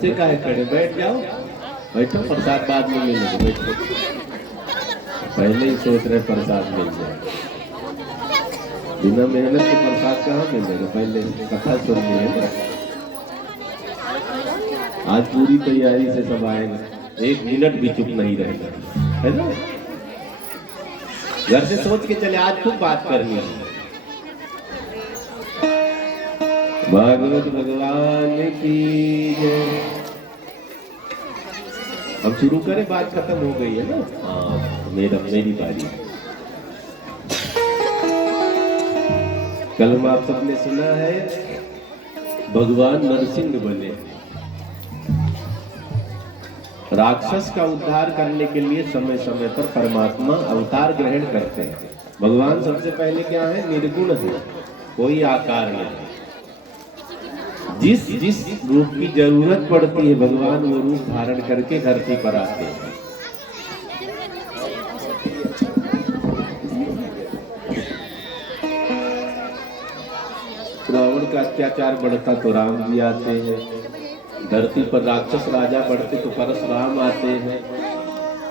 बच्चे काहे खड़े, बैठ जाओ, बैठो, प्रसाद बाद में मिलेगा, बैठो। पहले ही सोच रहे प्रसाद मिल जाए, बिना मेहनत के प्रसाद कहाँ मिलेगा, पहले कथा सुननी है ना। आज पूरी तैयारी से सब आएंगे, एक मिनट भी चुप नहीं रहेगा, है ना। घर से सोच के चले आज खूब बात करनी है। भागवत भगवान की जय। हम शुरू करें, बात खत्म हो गई है ना। हाँ, मेरी बारी। कल आप सबने सुना है भगवान नरसिंह बने, राक्षस का उद्धार करने के लिए समय समय पर परमात्मा अवतार ग्रहण करते हैं। भगवान सबसे पहले क्या है, निर्गुण है, कोई आकार नहीं। जिस जिस रूप की जरूरत पड़ती है भगवान वो रूप धारण करके धरती पर आते हैं। रावण का अत्याचार बढ़ता तो राम जी आते हैं, धरती पर राक्षस राजा बढ़ते तो परशुराम आते हैं,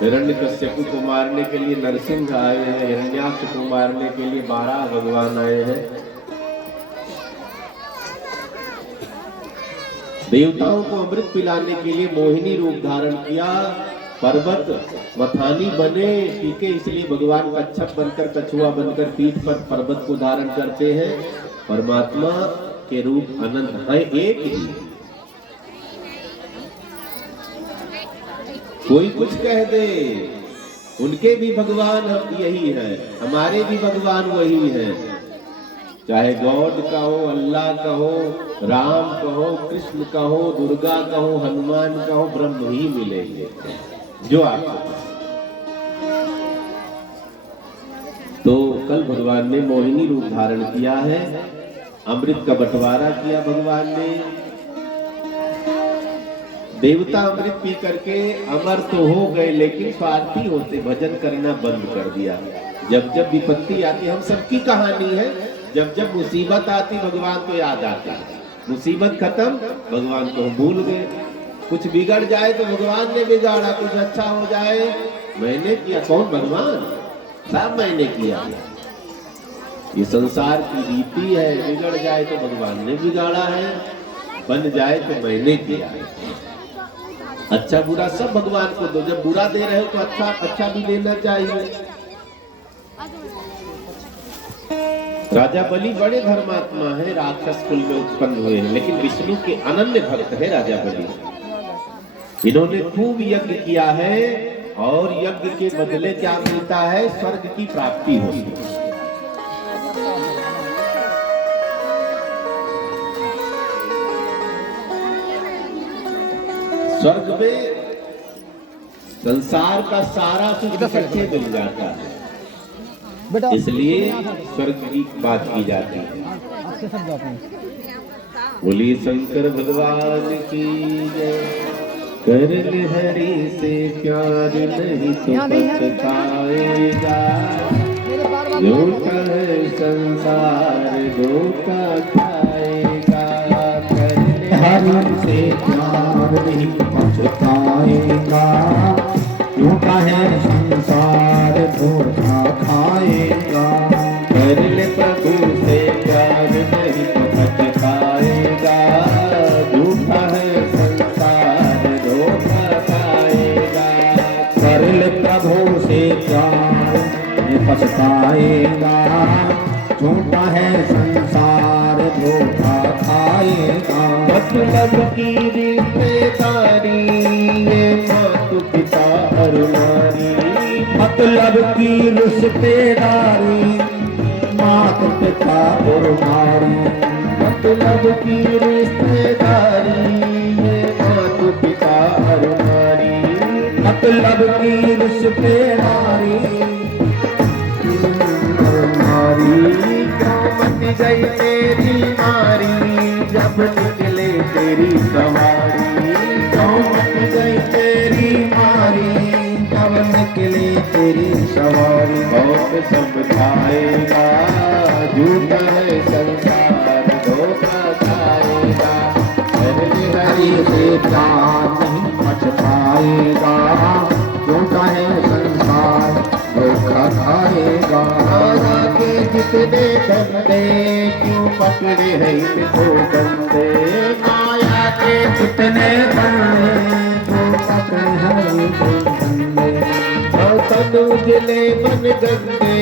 हिरण्यकश्यप को मारने के लिए नरसिंह आए हैं, हिरण्याक्ष को मारने के लिए 12 भगवान आए हैं। देवताओं को अमृत पिलाने के लिए मोहिनी रूप धारण किया, पर्वत मथानी बने, टीके, इसलिए भगवान कच्छप बनकर, कछुआ बनकर पीठ पर पर्वत को धारण करते हैं। परमात्मा के रूप अनंत है, एक ही। कोई कुछ कह दे, उनके भी भगवान हम यही है, हमारे भी भगवान वही है। चाहे गॉड कहो, अल्लाह कहो, राम कहो, कृष्ण कहो, दुर्गा कहो, हनुमान कहो, ब्रह्म ही मिलेंगे जो आपको। तो कल भगवान ने मोहिनी रूप धारण किया है, अमृत का बंटवारा किया भगवान ने। देवता अमृत पी करके अमर तो हो गए, लेकिन स्वार्थी होते भजन करना बंद कर दिया। जब जब विपत्ति आती, हम सबकी कहानी है, जब जब मुसीबत आती भगवान को याद आता है। मुसीबत खत्म, भगवान को भूल गए। कुछ बिगड़ जाए तो भगवान ने बिगाड़ा, कुछ अच्छा हो जाए मैंने किया। कौन? भगवान। सब मैंने किया। ये संसार की रीति है, बिगड़ जाए तो भगवान ने बिगाड़ा है, बन जाए तो मैंने किया है। अच्छा बुरा सब भगवान को दो। जब बुरा दे रहे हो तो अच्छा भी देना चाहिए। राजा बलि बड़े धर्मात्मा है, राक्षस कुल में उत्पन्न हुए हैं, लेकिन विष्णु के अनन्य भक्त है राजा बलि। इन्होंने खूब यज्ञ किया है और यज्ञ के बदले क्या मिलता है? स्वर्ग की प्राप्ति होती है। स्वर्ग में संसार का सारा सुख इकट्ठे मिल जाता है, इसलिए स्वर्ग की बात की जाती है। बोलिए शंकर भगवान की जय। कर ले हरि से प्यार नहीं तो पछताएगा, झूठा है संसार धोखा खाएगा। कर ले हरि से प्यार नहीं पछताएगा, झूठा है संसार धोखा खाएगा। कर ले प्रभु से प्यार नहीं तो पछताएगा, झूठा है संसार धोखा खाएगा। कर ले प्रभु से प्यार नहीं पछताएगा, झूठा है संसार धोखा खाएगा। मतलब की रिश्तेदारी ये मातु पिता और नारी, मतलब की रिश्तेदारी मातु पिता और नारी। मतलब की रिश्तेदारी ये मातु पिता और नारी, मतलब की रिश्तेदारी नारी। क्यों मच गई तेरी मारी जब निकले तेरी सवारी, क्यों मच गई तेरी मारी जब निकले तेरी सवारी। बहुत समझाएगा झूठा है संसार धोखा खाएगा, हरि से प्यार नहीं पछताएगा, झूठा है संसार धोखा खाएगा। माया के जितने धंधे क्यों पकड़े हैं इनको बंदे, माया के कितने बंदे जो पकड़े हैं इनको बंदे। तन उजले मन गंदे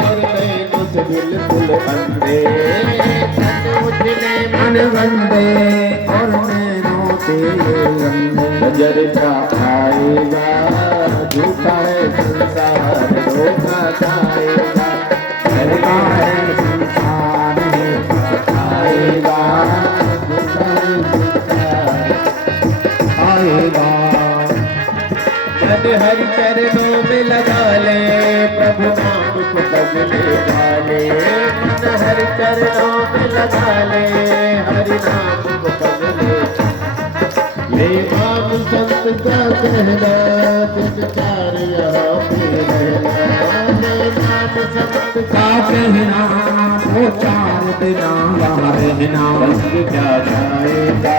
और नैनों से बिल्कुल अंधे, तन उजले मन गंदे और नैनों से गंदे। नजर क्या आएगा झूठा है संसार धोखा खाएगा, झूठा है संसार है पछताएगा, झूठा है संसार आएगा। मन हरि चरणों में लगा ले प्रभु नाम को पगले डाले, मन हरि चरणों में लगा ले हरि नाम को पगले ले। नाम संत का कहना दिन चार यहाँ पे रहना, ले नाम संत का कहना वो चार दिना वहाँ रहना। संग क्या जाएगा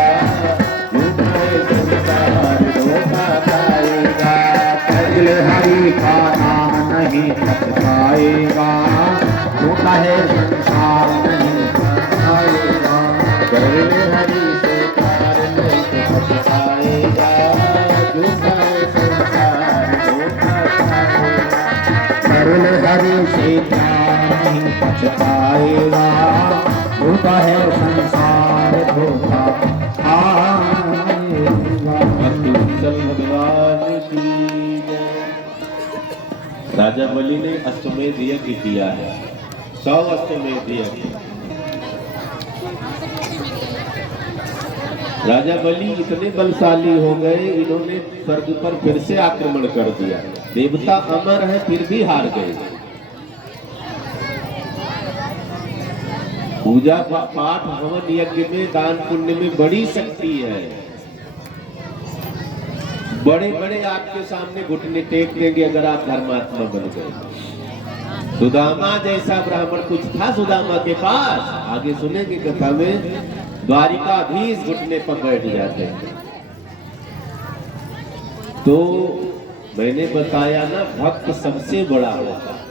झूठा है संसार धोखा खाएगा, अगले हरि का नाम नहीं पछताएगा, झूठा है संसार नहीं पछताएगा। करने हरि से प्यार नहीं पछताएगा, झूठा है संसार धोखा खाएगा। अगले हरि से प्यार नहीं पछताएगा, झूठा है संसार धोखा खाएगा। वत्सल भगवान की जय। राजा बलि ने अश्वमेध यज्ञ किया है, 100 अश्वमेध यज्ञ। राजा बलि इतने बलशाली हो गए, इन्होंने स्वर्ग पर फिर से आक्रमण कर दिया। देवता अमर है फिर भी हार गए। पूजा पाठ हवन यज्ञ में दान पुण्य में बड़ी शक्ति है। बड़े बड़े आपके सामने घुटने टेक देंगे अगर आप धर्मात्मा बन गए। सुदामा जैसा ब्राह्मण कुछ था सुदामा के पास, आगे सुनेंगे कथा में। द्वारिकाधीश घुटने पर बैठ जाते हैं। तो मैंने बताया ना, भक्त सबसे बड़ा होता है।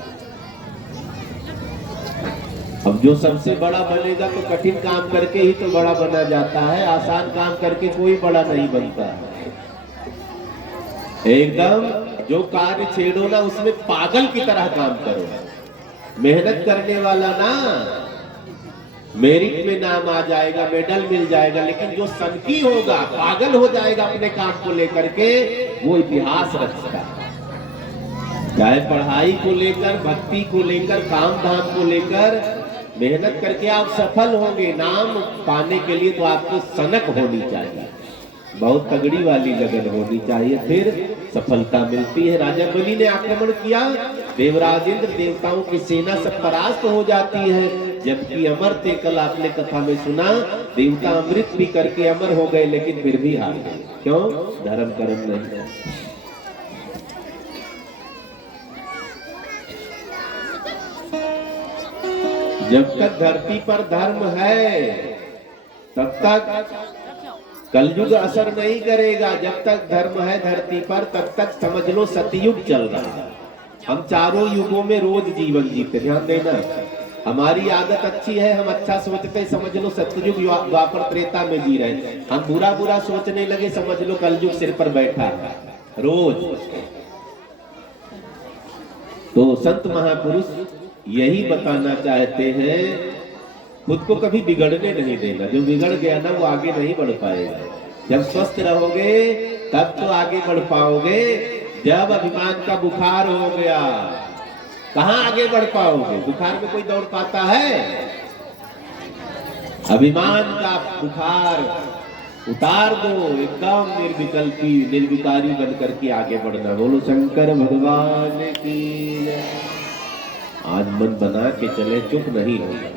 अब जो सबसे बड़ा बनेगा तो कठिन काम करके ही तो बड़ा बना जाता है, आसान काम करके कोई बड़ा नहीं बनता है। एकदम जो कार्य छेड़ो ना उसमें पागल की तरह काम करो। मेहनत करने वाला ना मेरिट में नाम आ जाएगा, मेडल मिल जाएगा, लेकिन जो सनकी होगा, पागल हो जाएगा अपने काम को लेकर के, वो इतिहास रचता है। चाहे पढ़ाई को लेकर, भक्ति को लेकर, काम धाम को लेकर मेहनत करके आप सफल होंगे। नाम पाने के लिए तो आपको सनक होनी चाहिए, बहुत तगड़ी वाली लगन होनी चाहिए, फिर सफलता मिलती है। राजा बलि ने आक्रमण किया, देवराज इंद्र देवताओं की सेना सब परास्त हो जाती है, जबकि अमर थे। कल आपने कथा में सुना, देवता अमृत भी करके अमर हो गए, लेकिन फिर भी हार गए। क्यों? धर्म कर्म नहीं। जब तक धरती पर धर्म है तब तक कलयुग असर नहीं करेगा। जब तक धर्म है धरती पर तब तक समझ लो सतयुग चल रहा है। हम चारों युगों में रोज जीवन जीते, ध्यान देना। हमारी आदत अच्छी है, हम अच्छा सोचते, समझ लो सतयुग द्वापर त्रेता में जी रहे। हम बुरा बुरा सोचने लगे, समझ लो कलयुग सिर पर बैठा है रोज। तो संत महापुरुष यही बताना चाहते हैं, खुद को कभी बिगड़ने नहीं देना। जो बिगड़ गया ना वो आगे नहीं बढ़ पाएगा। जब स्वस्थ रहोगे तब तो आगे बढ़ पाओगे। जब अभिमान का बुखार हो गया, कहाँ आगे बढ़ पाओगे? बुखार में कोई दौड़ पाता है? अभिमान का बुखार उतार दो, एकदम निर्विकल्पी निर्विकारी बन करके आगे बढ़ना। बोलो शंकर भगवान की। आज मन बना के चले, चुप नहीं होगा।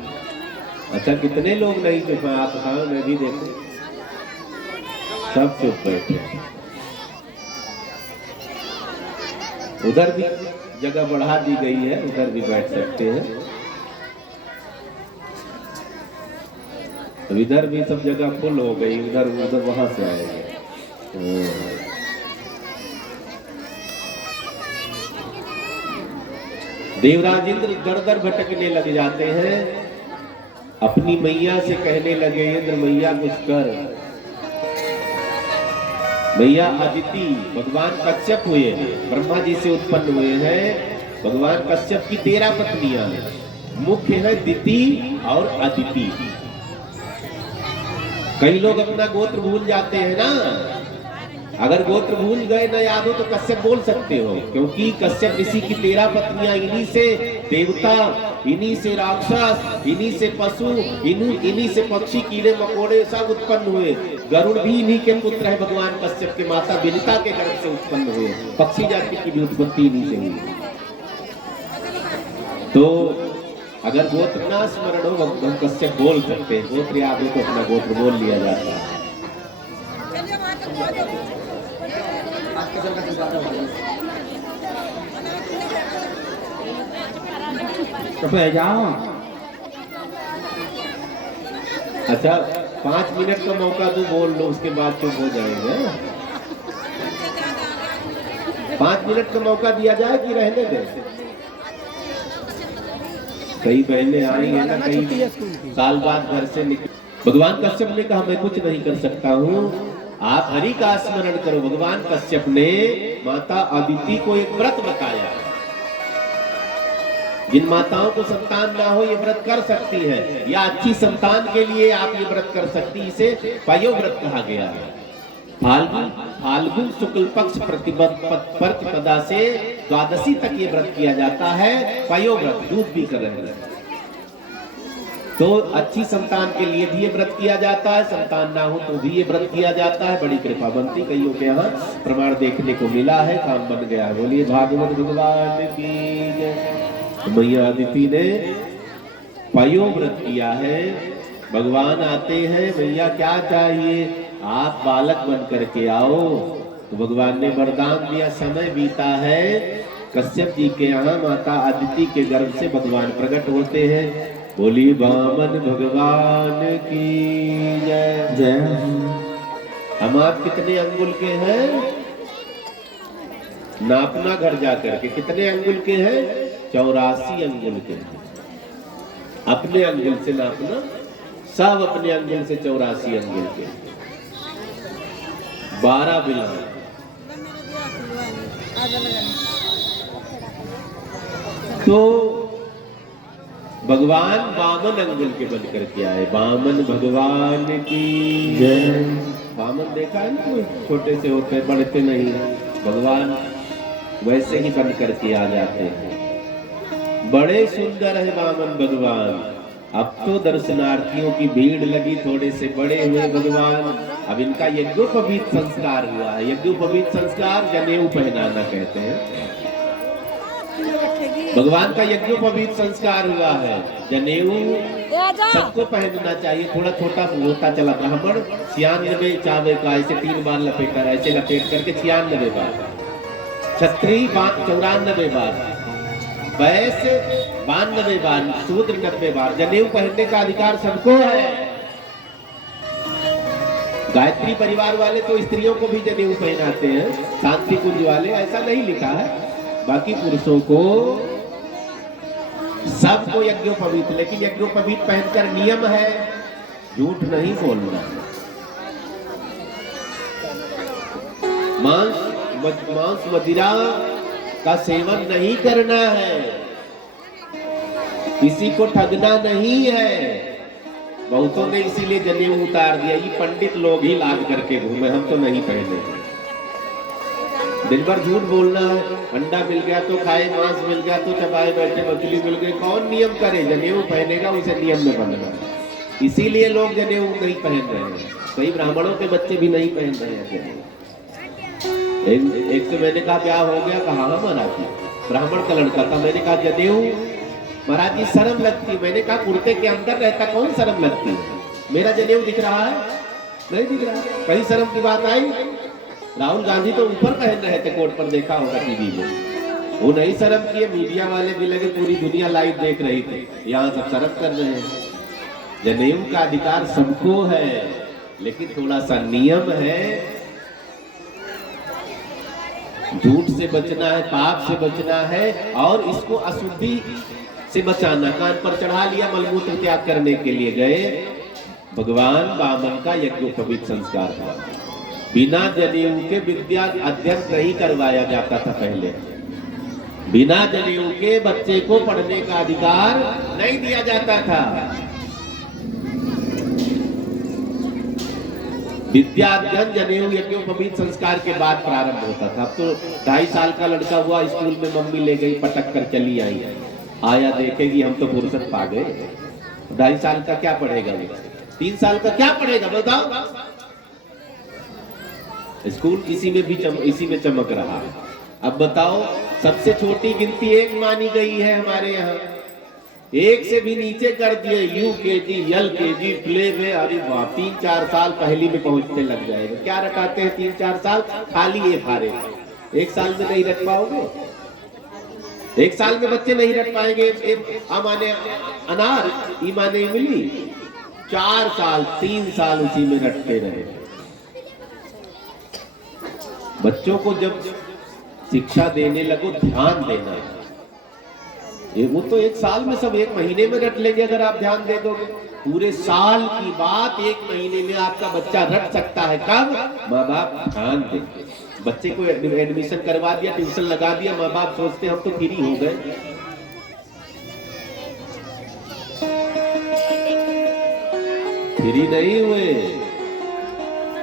अच्छा, कितने लोग नहीं चुप हैं? आप कहा, मैं भी देखूं। सब चुप बैठे। उधर भी जगह बढ़ा दी गई है, उधर भी बैठ सकते हैं। तो इधर भी सब जगह फुल हो गई, उधर उधर वहां से आएंगे। देवराज इंद्र दर दर भटकने लग जाते हैं, अपनी मैया से कहने लगे, इंद्र मैया कुछ कर। मैया अदिति भगवान कश्यप हुए, ब्रह्मा जी से उत्पन्न हुए हैं। भगवान कश्यप की 13 पत्नियां हैं, मुख्य है दिति और अदिति। कई लोग अपना गोत्र भूल जाते हैं ना, अगर गोत्र भूल गए न याद हो तो कश्यप बोल सकते हो, क्योंकि कश्यप ऋषि की 13 पत्नियां, इन्हीं से देवता, इन्हीं से राक्षस, इन्हीं से पशु, इन्हीं से पक्षी, कीड़े मकोड़े सब उत्पन्न हुए। गरुड़ भी इन्हीं के पुत्र है, भगवान कश्यप के माता विनिता के गर्भ से उत्पन्न हुए। पक्षी जाति की भी उत्पत्ति इन्हीं से हुई। तो अगर गोत्र ना स्मरण हो हम कश्यप बोल सकते हैं, गोत्र याद हो तो अपना गोत्र बोल लिया जाता है। तो पे जाओ। अच्छा 5 मिनट का मौका तो बोल लो, उसके बाद तो हो जाएगा। 5 मिनट का मौका दिया जाए कि रहने दे? कई बहनें आई है ना, कई साल बाद घर से निकल। भगवान कश्यप ने कहा मैं कुछ नहीं कर सकता हूँ, आप हरि का स्मरण करो। भगवान कश्यप ने माता अदिति को एक व्रत बताया, जिन माताओं को संतान ना हो ये व्रत कर सकती है, या अच्छी संतान के लिए आप ये व्रत कर सकती, इसे पयो व्रत कहा गया है। फाल्गुन शुक्ल पक्ष प्रतिपदा से द्वादशी तक ये व्रत किया जाता है, पयो व्रत, दूध पी कर रहना। तो अच्छी संतान के लिए भी ये व्रत किया जाता है, संतान ना हो तो भी ये व्रत किया जाता है। बड़ी कृपा बनती, कईयों के यहाँ प्रमाण देखने को मिला है, काम बन गया है। बोलिए भागवत भगवान की जय। मैया अदिति ने पयो व्रत किया है। भगवान आते हैं, मैया क्या चाहिए, आप बालक बन करके आओ। तो भगवान ने वरदान दिया, समय बीता है। कश्यप जी के यहाँ माता अदिति के गर्भ से भगवान प्रकट होते हैं। बोली वामन भगवान की जय जय। हम आप कितने अंगुल के हैं? नापना घर जाकर के, कितने अंगुल के हैं? 84 अंगुल के। अपने अंगुल से नापना, सब अपने अंगुल से 84 अंगुल के। 12 बिला। तो भगवान वामन अंगुल के बन करके आए। वामन भगवान की जय। वामन देखा है ना, छोटे से होते बढ़ते नहीं, भगवान वैसे ही बन करके आ जाते हैं। बड़े सुंदर है वामन भगवान। अब तो दर्शनार्थियों की भीड़ लगी, थोड़े से बड़े हुए भगवान। अब इनका यज्ञोपवीत संस्कार हुआ है। यज्ञोपवीत संस्कार जनेऊ पहनाना कहते हैं। भगवान का यज्ञोपवीत संस्कार हुआ है, जनेऊ सबको पहनना चाहिए। थोड़ा छोटा होता चला, ब्राह्मण 96 चावे का ऐसे 3 बार लपेटा, ऐसे लपेट करके 96 बार, क्षत्रिय 94 बार, वैश्य 92 बार, शूद्र 90 बार। जनेऊ पहनने का अधिकार सबको है। गायत्री परिवार वाले तो स्त्रियों को भी जनेऊ पहनाते हैं, शांति कुंज वाले ऐसा नहीं लिखा है। बाकी पुरुषों को सबको यज्ञोपवीत, लेकिन यज्ञोपवीत पहनकर नियम है, झूठ नहीं बोलना। मांस मदिरा का सेवन नहीं करना है, किसी को ठगना नहीं है। बहुतों ने इसीलिए जनेऊ उतार दिया, ये पंडित लोग ही लाद करके घूमे, हम तो नहीं पहने। दिन भर झूठ बोलना है, अंडा मिल गया तो खाए, मांस मिल गया तो चबाए बैठे, मछली मिल गई, कौन नियम करे? जनेऊ पहनेगा उसे नियम में बंधना। इसीलिए लोग जनेऊ नहीं पहन रहे हैं, कई ब्राह्मणों के बच्चे भी नहीं पहन रहे हैं जनेऊ। एक से मैंने कहा ब्याह हो गया, कहा महाराज जी, ब्राह्मण का लड़का था। मैंने कहा जनेऊ महाराज जी शर्म लगती। मैंने कहा कुर्ते के अंदर रहता कौन शर्म लगती है? मेरा जनेऊ दिख रहा है? नहीं दिख रहा। कहीं शर्म की बात आई? राहुल गांधी तो ऊपर पहन रहे थे, कोट पर देखा होगा टीवी में, वो नहीं शर्म किए। मीडिया वाले भी लगे, पूरी दुनिया लाइव देख रही थी, यहाँ सब शर्म कर रहे हैं। जनेऊ का अधिकार सबको है, लेकिन थोड़ा सा नियम है, झूठ से बचना है, पाप से बचना है, और इसको अशुद्धि से बचाना। कान पर चढ़ा लिया, मलमूत्र त्याग करने के लिए गए, भगवान वामन का यज्ञोपवीत संस्कार हुआ। बिना जनेऊ के विद्या अध्ययन नहीं करवाया जाता था पहले। बिना जनेऊ के बच्चे को पढ़ने का अधिकार नहीं दिया जाता था। विद्या अध्ययन जनेऊ यज्ञोपवीत संस्कार के बाद प्रारंभ होता था। अब तो 2.5 साल का लड़का हुआ, स्कूल में मम्मी ले गई, पटक कर चली आई, आया देखेगी हम तो फुर्सत पा गए। 2.5 साल का क्या पढ़ेगा, 3 साल का क्या पढ़ेगा बताओ। स्कूल इसी में चमक रहा है। अब बताओ, सबसे छोटी गिनती 1 मानी गई है हमारे यहाँ, 1 से भी नीचे कर दिए, UKG, LKG, प्ले में। अरे वाह, 3-4 साल पहली में पहुंचते लग जाएगा। क्या रटाते हैं 3-4 साल, खाली ये फारे। 1 साल में नहीं रट पाओगे, 1 साल में बच्चे नहीं रट पाएंगे। आ माने अनार, ई माने इमली, 4 साल 3 साल उसी में रटते रहे। बच्चों को जब शिक्षा देने लगो, ध्यान देना है। वो तो 1 साल में सब 1 महीने में रट लेंगे अगर आप ध्यान दे दोगे। पूरे साल की बात 1 महीने में आपका बच्चा रट सकता है। कब? माँ बाप ध्यान देंगे। बच्चे को एडमिशन करवा दिया, ट्यूशन लगा दिया, माँ बाप सोचते हम तो फ्री हो गए। फ्री नहीं हुए,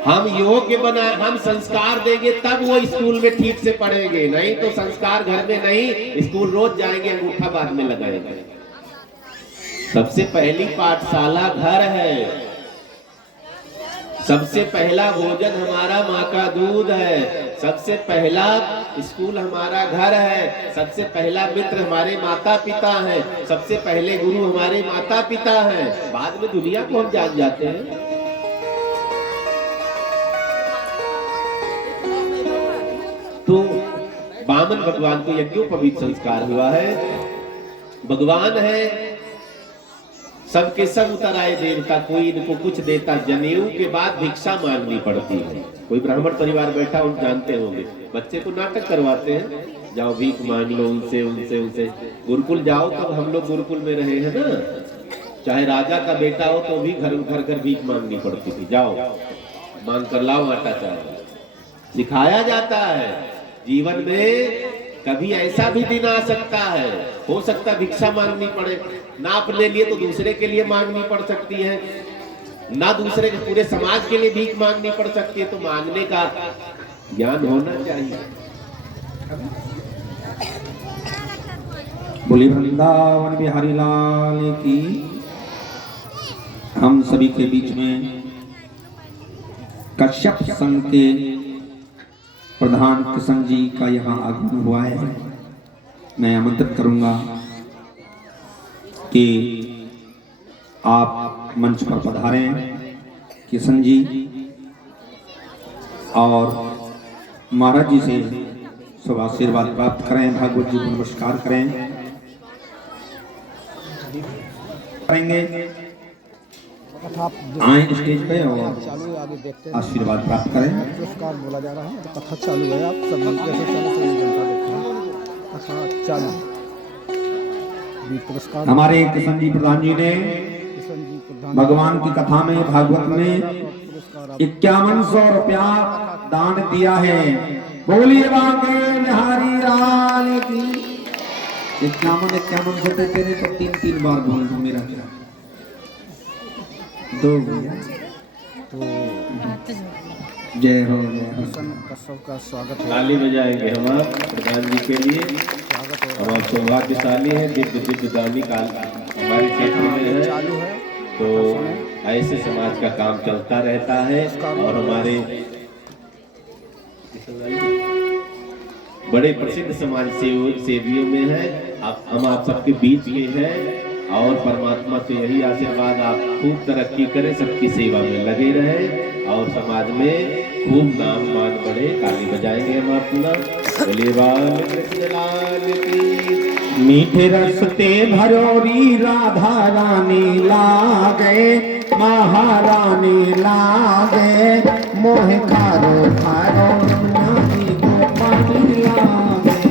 हम योग्य बना, हम संस्कार देंगे तब वो स्कूल में ठीक से पढ़ेंगे। नहीं तो संस्कार घर में नहीं, स्कूल रोज जाएंगे, अंगूठा बाद में लगाएंगे। सबसे पहली पाठशाला घर है, सबसे पहला भोजन हमारा माँ का दूध है, सबसे पहला स्कूल हमारा घर है, सबसे पहला मित्र हमारे माता पिता हैं, सबसे पहले गुरु हमारे माता पिता हैं। बाद में दुनिया को हम जान जाते हैं। तो वामन भगवान को यज्ञोपवीत संस्कार हुआ है। भगवान है, सबके सब उतर आए देवता, कोई इनको कुछ देता। जनेऊ के बाद भिक्षा मांगनी पड़ती है। कोई ब्राह्मण परिवार बैठा, उन जानते होंगे, बच्चे को नाटक करवाते हैं, जाओ भीख मांग लो उनसे उनसे उनसे। गुरुकुल जाओ, तब हम लोग गुरुकुल में रहे हैं ना, चाहे राजा का बेटा हो तो भी घर घर भीख मांगनी पड़ती थी। जाओ मांग कर लाओ आटा चावल, सिखाया जाता है। जीवन में कभी ऐसा भी दिन आ सकता है, हो सकता है भिक्षा मांगनी पड़े, ना अपने लिए तो दूसरे के लिए मांगनी पड़ सकती है, ना दूसरे के, पूरे समाज के लिए भीख मांगनी पड़ सकती है। तो मांगने का ज्ञान होना चाहिए। बोली वृंदावन बिहारी लाल की। हम सभी के बीच में कश्यप संघ के प्रधान किशन जी का यहाँ आगमन हुआ है। मैं आमंत्रित करूंगा कि आप मंच पर पधारें किशन जी, और महाराज जी से शुभ आशीर्वाद प्राप्त करें, भागवत जी को नमस्कार करें करेंगे। आए स्टेज पे और आशीर्वाद प्राप्त करें। पुरस्कार बोला जा रहा है, कथा चालू है। आप सब कैसे सभी जनता देख रहे हैं, कथा चालू। पुरस्कार हमारे किशन जी प्रधान जी ने भगवान की कथा में, भागवत में 5100 रुपया दान दिया है। बोलिए बांके बिहारी लाल की। 51 रुपये तेरे तो 3 बार बोल दो मेरा क्या दो भैया। तो जय हो जय हो। सबका स्वागत है। ताली बजाएंगे हम आप प्रधान जी के लिए। स्वागत है। हम सौभाग्यशाली है, दिव्य दानी काल हमारे क्षेत्र में है, चालू है। तो ऐसे समाज का काम चलता रहता है। और हमारे बड़े प्रसिद्ध समाज सेवियों में है। हम आप सबके बीच में हैं, और परमात्मा से यही आशीर्वाद, आप खूब तरक्की करें, सबकी सेवा में लगे रहें, और समाज में खूब नाम मान बढ़े। ताली बजाएंगे हम आप। बोले बाल कृष्ण लाल की। मीठे रस्ते भरोरी राधा रानी लागे, महारानी लागे, मोह खारो खारो नानी को पानी लागे।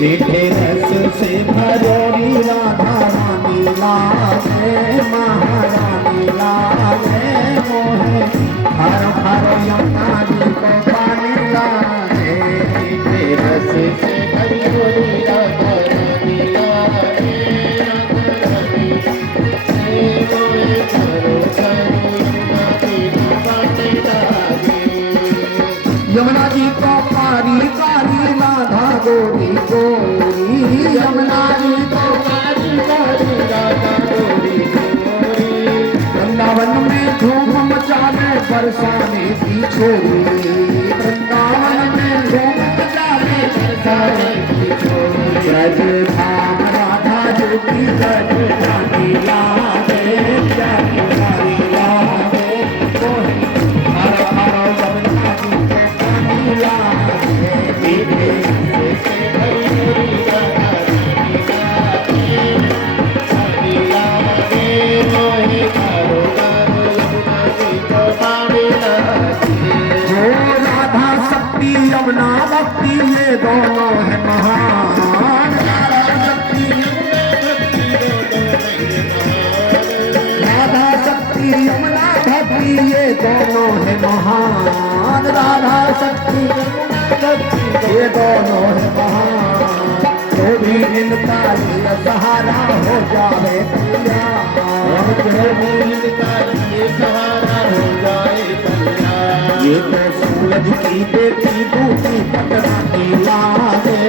मीठे रस से भरोरी राधा रानी लागे, महारानी लागे, मोहे हरो हरो यमुना जी को पानी लागे। मीठे रस से भरोरी राधा रानी लागे, यमुना जी को कारी कारी राधा गोरी गोरी, यमुना जी को कारी कारी राधा गोरी गोरी। वृंदावन में धूम मचावे बरसाने की छोरी, वृंदावन में धूम मचावे बरसाने की छोरी। ब्रज धाम राधा जी की ब्रज रानी लागे, प्यारी प्यारी लागे, हर हर यमुना जी को पानी लागे। मीठे से भरोरी राधा रानी लागे, मोहे खारो खारो यमुना जी को पानी लागे। हो राधा शक्ति यमुना भक्ति ये दोनों है महान, राधा शक्ति राधा शक्ति यमुना भक्ति ये दोनों है महान, राधा शक्ति यमुना भक्ति ये दोनों है महान। जो भी इनका ये सहारा हो जावे कल्याण, जो भी इनका ये सहारा हो जाए कल्याण। ये तो सूरज की बेटी दूती पटरानी लागे,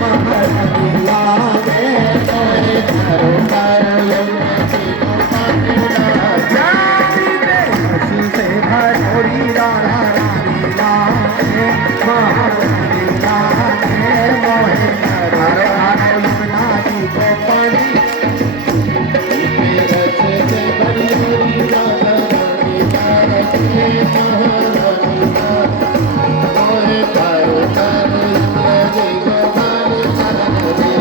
महारानी लागे, मोहे खारो खारो यमुना जी को पानी लागे। रस से भरोरी राधा रानी लागे, महारानी लागे, मोहे हरो हरो यमुना जी को पानी। मीठे रस से भरोरी राधा रानी लागे, महारानी लागे, मोहे खारो खारो यमुना जी को पानी लागे।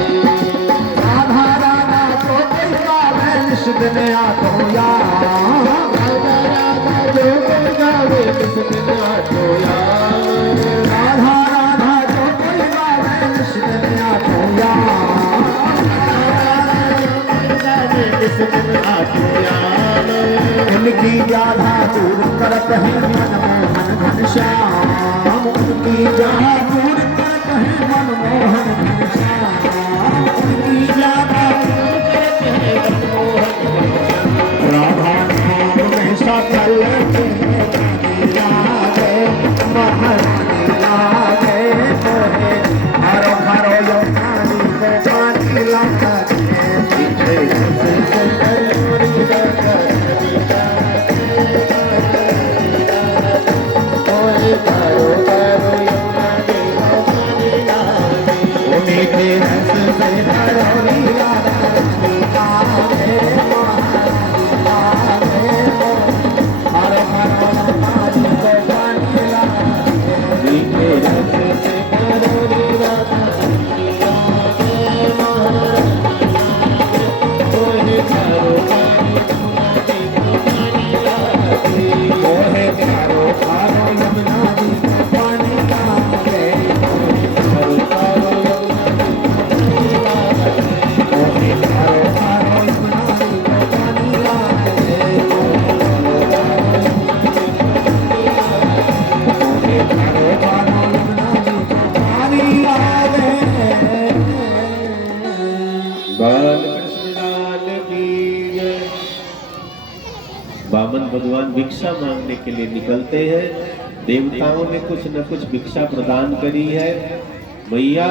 राधा राधा तो कहता मैं इस दिन आतो यार, राधा राधा जो कोई गावे किस दिन आतो यार। राधा राधा तो कहता मैं इस दिन आतो यार, गावे किस दिन आतो यार। उनकी राधा दूर करत है मनमोहन घनश्याम, उनकी राधा दूर करत है मनमोहन घनश्याम, उनकी राधा दूर करत है मनमोहन घनश्याम। राधा नाम में सकल रानी लागे, महारानी लागे, मोहे हरो हरो यमुना जी को पानी लागे। मीठे रस से भरोरी राधा रानी लागे, मोहे खारो खारो यमुना जी को पानी लागे। मीठे रस से भरोरी राधा रानी लागे, महारानी लागे, हर हर यमुना जी को पानी लागे। मीठे रस से भरोरी राधा रानी लागे, महारानी लागे, मोहे खारो खारो यमुना जी को पानी लागे। मोहे प्यारो खारो यमुना जी को पानी लागे, खारो खारो यमुना जी को पानी लागे। मोहे प्यारो खारो यमुना जी को पानी लागे, मोहे प्यारो खारो यमुना जी को पानी लागे। बाल कृष्ण लाल की जय। वामन भगवान भिक्षा मांगने के लिए निकलते हैं। देवताओं ने कुछ न कुछ भिक्षा प्रदान करी है। मैया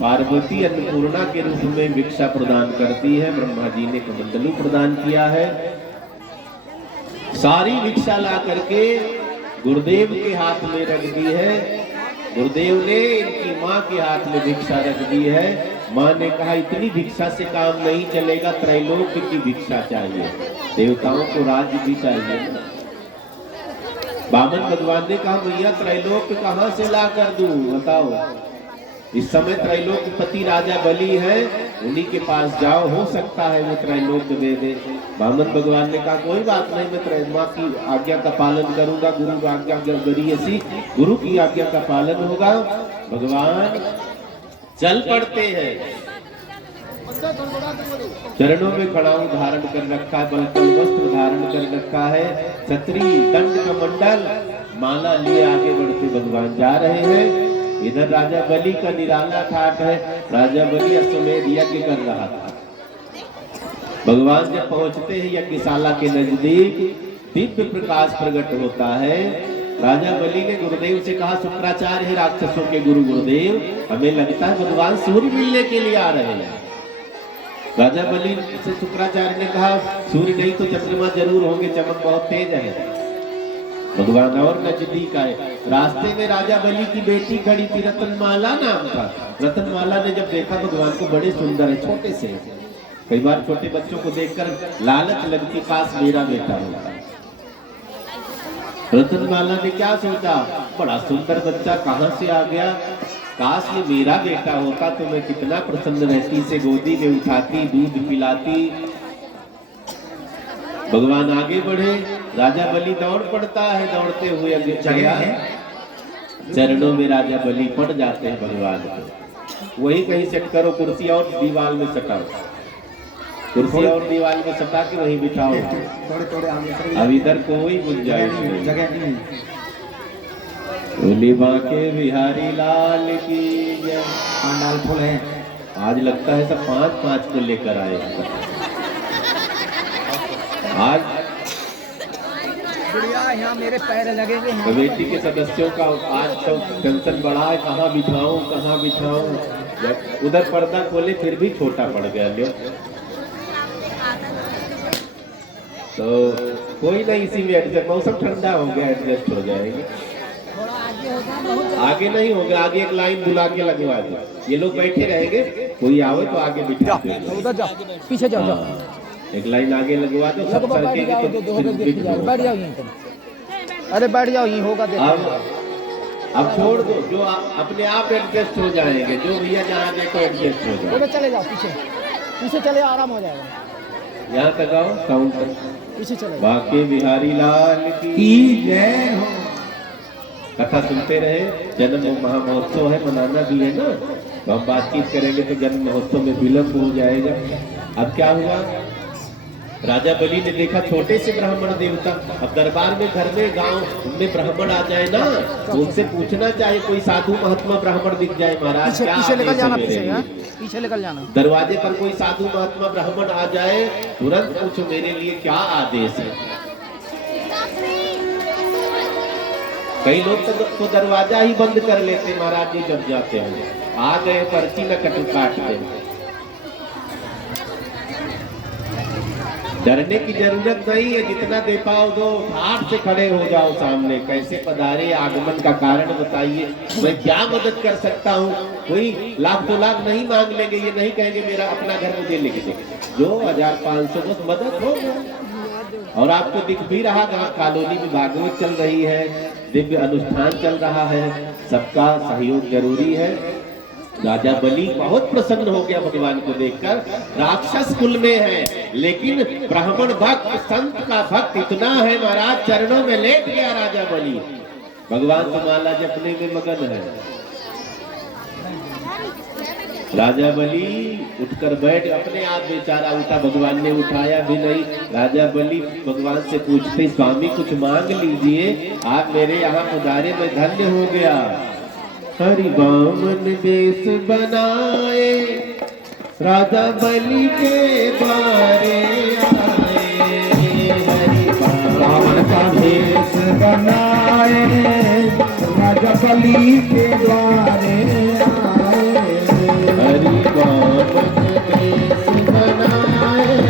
पार्वती अन्नपूर्णा के रूप में भिक्षा प्रदान करती है। ब्रह्मा जी ने कमंडलू प्रदान किया है। सारी भिक्षा ला करके गुरुदेव के हाथ में रख दी है। गुरुदेव ने इनकी माँ के हाथ में भिक्षा रख दी है। माँ ने कहा इतनी भिक्षा से काम नहीं चलेगा, त्रैलोक्य की भिक्षा चाहिए, देवताओं को राज्य भी चाहिए। बामन भगवान ने कहा भैया त्रैलोक्य कहाँ से ला कर दूं, बताओ। इस समय त्रैलोक्यपति राजा बलि है, उन्हीं के पास जाओ, हो सकता है वो त्रैलोक्य दे दे। बामन भगवान ने कहा कोई बात नहीं, मैं त्रैमा की आज्ञा का पालन करूंगा, गुरु आज्ञा गरी ऐसी, गुरु की आज्ञा का पालन होगा। भगवान चल पड़ते हैं, चरणों में कड़ाऊ धारण कर रखा है, बलकल वस्त्र धारण कर रखा है, छतरी दंड का मंडल माला लिए आगे बढ़ते भगवान जा रहे हैं। इधर राजा बलि का निराला ठाट है, राजा बलि अश्वमेध यज्ञ कर रहा था। भगवान जब पहुंचते हैं यज्ञशाला के नजदीक, दिव्य प्रकाश प्रकट होता है। राजा बलि ने गुरुदेव से कहा शुक्राचार्य है राक्षसों के गुरु गुरुदेव, हमें लगता है भगवान सूर्य मिलने के लिए आ रहे हैं। राजा बलि से शुक्राचार्य ने कहा सूर्य नहीं तो चंद्रमा जरूर होंगे, चमक बहुत तेज है। भगवान और नजदीक आए, रास्ते में राजा बलि की बेटी खड़ी थी, रतनमाला नाम था। रतनमाला ने जब देखा भगवान को, बड़े सुंदर है, छोटे से, कई बार छोटे बच्चों को देखकर लालच लगती, काश मेरा बेटा होता। रतनमाला ने क्या सोचा, बड़ा सुंदर बच्चा कहाँ से आ गया, काश ये मेरा बेटा होता तो मैं कितना प्रसन्न रहती, इसे गोदी में उठाती, दूध पिलाती। भगवान आगे बढ़े, राजा बलि दौड़ पड़ता है, दौड़ते हुए अभी चढ़ा है, चरणों में राजा बलि पड़ जाते हैं भगवान को। वही कहीं सेट करो, कुर्सी और दीवार में सटाओ, कुर्सी और दीवार में सटा के वहीं बिठाओ। अब इधर कोई गुंजाइश नहीं। बोली बांके बिहारी लाल की जय। पांडाल फूल है, आज लगता है सब 5-5 को लेकर आए। आज यहाँ मेरे पैर लगेंगे। कमेटी के सदस्यों का आज तो टेंशन बढ़ा है, कहाँ बिठाऊं। जब उधर पर्दा खोले फिर भी छोटा पड़ गया लियो। तो कोई नहीं, इसी में एडजस्ट, मौसम ठंडा हो गया, एडजस्ट हो जाएंगे। आगे नहीं होगा, आगे एक लाइन बुला के लगवा दो, ये लोग बैठे रहेंगे, कोई आवे तो आगे बिठा दो। उधर जाओ, पीछे जाओ, एक लाइन आगे लगवा दो, सब सरकेंगे तो बैठ जाओ यहीं पर। अरे बैठ जाओ, यहीं होगा। अब छोड़ दो, जो अपने आप एडजस्ट हो जाएंगे, जो भैया जहाँ देखो एडजस्ट हो जाएगा। चले जाओ, पीछे चले, आराम हो जाएगा। यहाँ तक आओ, काउंटर पीछे चले। बांके बिहारी लाल की जय हो। कथा सुनते रहे, जन्म महामहोत्सव है, मनाना भी है ना, तो हम बातचीत करेंगे तो जन्म महोत्सव में विलंब हो जाएगा। अब क्या हुआ, राजा बलि ने देखा छोटे से ब्राह्मण देवता, अब दरबार में, घर में, गांव में ब्राह्मण आ जाए ना, तो उनसे पूछना चाहिए, कोई साधु महात्मा ब्राह्मण दिख जाए महाराज, क्या पीछे निकल जाना, पीछे निकल जाना। दरवाजे पर कोई साधु महात्मा ब्राह्मण आ जाए, तुरंत पूछो मेरे लिए क्या आदेश है। कई लोग तो दरवाजा ही बंद कर लेते महाराज जी, जब जाते हैं आ गए पर्ची न कट काटते। डरने की जरूरत नहीं है, जितना दे पाओ दो, हाथ से खड़े हो जाओ सामने, कैसे पधारे, आगमन का कारण बताइए, मैं क्या मदद कर सकता हूँ। कोई लाख 2 लाख नहीं मांग लेंगे, ये नहीं कहेंगे मेरा अपना घर मुझे लेके दे, जो 1500 बस मदद हो। और आपको दिख भी रहा, कॉलोनी में भागवत चल रही है, दिव्य अनुष्ठान चल रहा है, सबका सहयोग जरूरी है। राजा बलि बहुत प्रसन्न हो गया भगवान को देखकर, राक्षस कुल में है लेकिन ब्राह्मण भक्त, संत का भक्त इतना है महाराज, चरणों में लेट गया राजा बलि। भगवान तो माला जपने में मगन है। राजा बलि उठकर बैठ, अपने आप बेचारा उठा, भगवान ने उठाया भी नहीं। राजा बलि भगवान से पूछते, स्वामी कुछ मांग लीजिए, आप मेरे यहाँ पधारे, मैं धन्य हो गया। हरि बामन वेश बनाए, राजा बलि के द्वारे आए। हरि बामन का वेश बनाए, राजा बलि के द्वारे आए। हरि बामन वेश बनाए,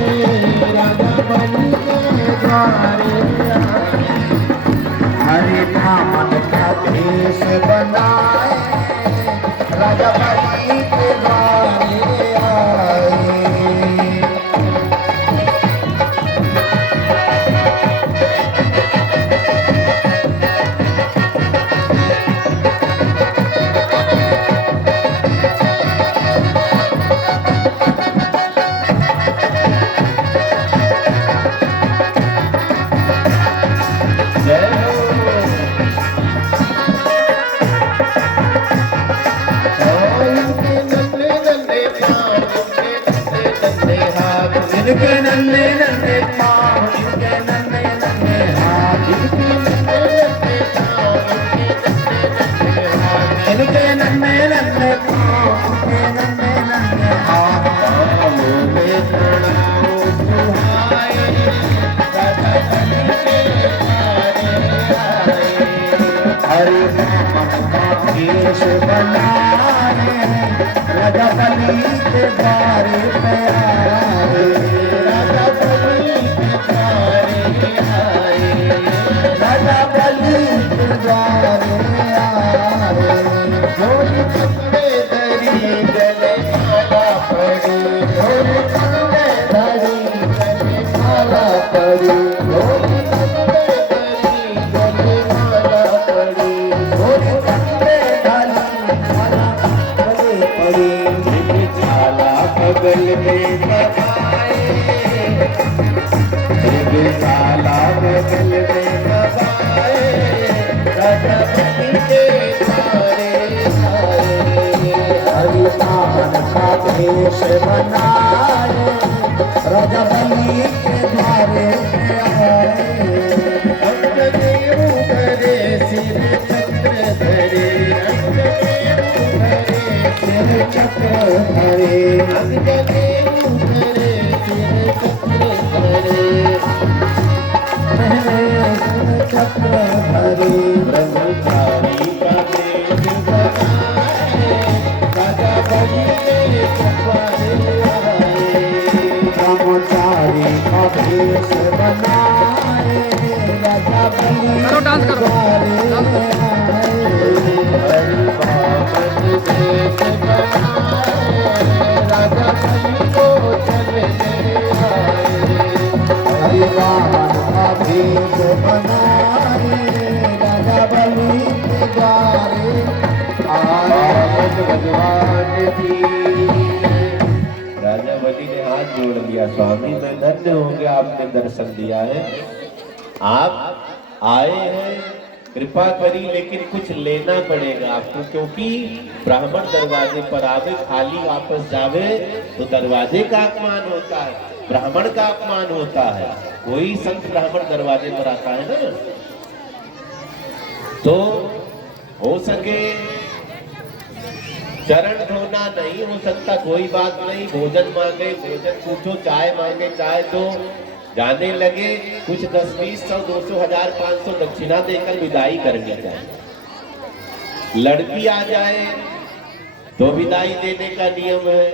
राजा बलि के द्वारे आए। हरि बामन का वेश बनाए, इनके नन्हे नन्हे पाँव, इनके नन्हे नन्हे हाथ, इनके नन्हे नन्हे पाँव, इनके नन्हे नन्हे हाथ, पाँवों में प्रणाम सुहाए, राजा बलि के द्वारे आए। हरे राम का केश बनाए, राजा बलि के द्वारे पे आए, राजा बलि के द्वारे आए, राजा बलि के द्वारे आए। झोली कपड़े धरी गले माला पड़ी, झोली कपड़े धरी गले माला पड़ी, झोली कपड़े धरी गले माला पड़ी, झोली कपड़े धरी माला गले पड़ी। झाला बगल में दबाए, झाला बगल में दबाए, राजा बलि के द्वारे आए। हरिनाम का भेष बनाए, राजा बलि के द्वारे आए। अंजनेऊ धरे सिर चक्र धरे, अंजनेऊ धरे सिर चक्र धरे, अंजनेऊ धरे सिर चक्र धरे, सिर चक्र धरे। ब्रह्मचारी का वेश बनाए, राजा बलि के द्वारे आए। ब्रह्मचारी का वेश बनाए, राजा बलि के द्वारे आए। हरि बामन वेश बनाए, राजा बलि को चलने आए। हरि बामन का वेश बनाए, राजा बलि के द्वारे आए। भगवान की राजा बलि ने हाथ जोड़ लिया, स्वामी मैं धन्य हो गया, आपने दर्शन दिया है। आप आए हैं, कृपा करी, लेकिन कुछ लेना पड़ेगा आपको, क्योंकि ब्राह्मण दरवाजे पर आवे खाली वापस जावे तो दरवाजे का अपमान होता है, ब्राह्मण का अपमान होता है। कोई संत ब्राह्मण दरवाजे पर आता है ना, तो हो सके चरण धोना नहीं हो सकता, कोई बात नहीं, भोजन मांगे भोजन पूछो, चाय मांगे चाय दो, जाने लगे कुछ 10, 20, 100, 200, 1000, 500 दक्षिणा देकर विदाई करनी चाहिए। लड़की आ जाए तो विदाई देने का नियम है,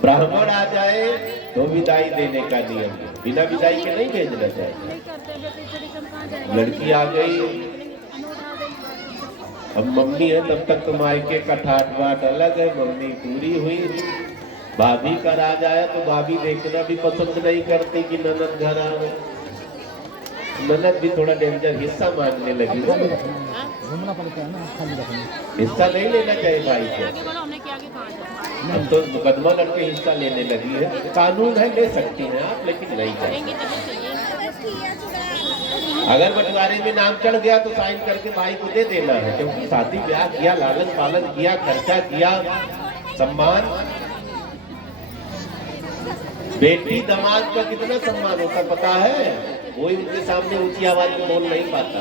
ब्राह्मण आ जाए तो विदाई देने का नियम है, बिना विदाई के नहीं भेजना चाहिए। लड़की आ गई, अब मम्मी है तब तक तो मायके का ठाट बाट अलग है, मम्मी पूरी हुई। भाभी का राज आया तो भाभी देखना भी पसंद नहीं करती कि ननद घर आ गई, ननद भी थोड़ा डेंजर हिस्सा मानने लगी। घूमना पड़ता है ना, खाली रखना हिस्सा नहीं लेना चाहिए भाई से। अब तो मुकदमा लड़के हिस्सा लेने लगी है, कानून है ले सकती हैं आप, लेकिन नहीं चाहिए। अगर बंटवारे में नाम चढ़ गया तो साइन करके भाई को दे देना है, क्योंकि शादी ब्याह किया, लालन पालन किया, खर्चा किया, सम्मान। बेटी दामाद का कितना सम्मान होता पता है, कोई उनके सामने ऊंची आवाज में बोल नहीं पाता।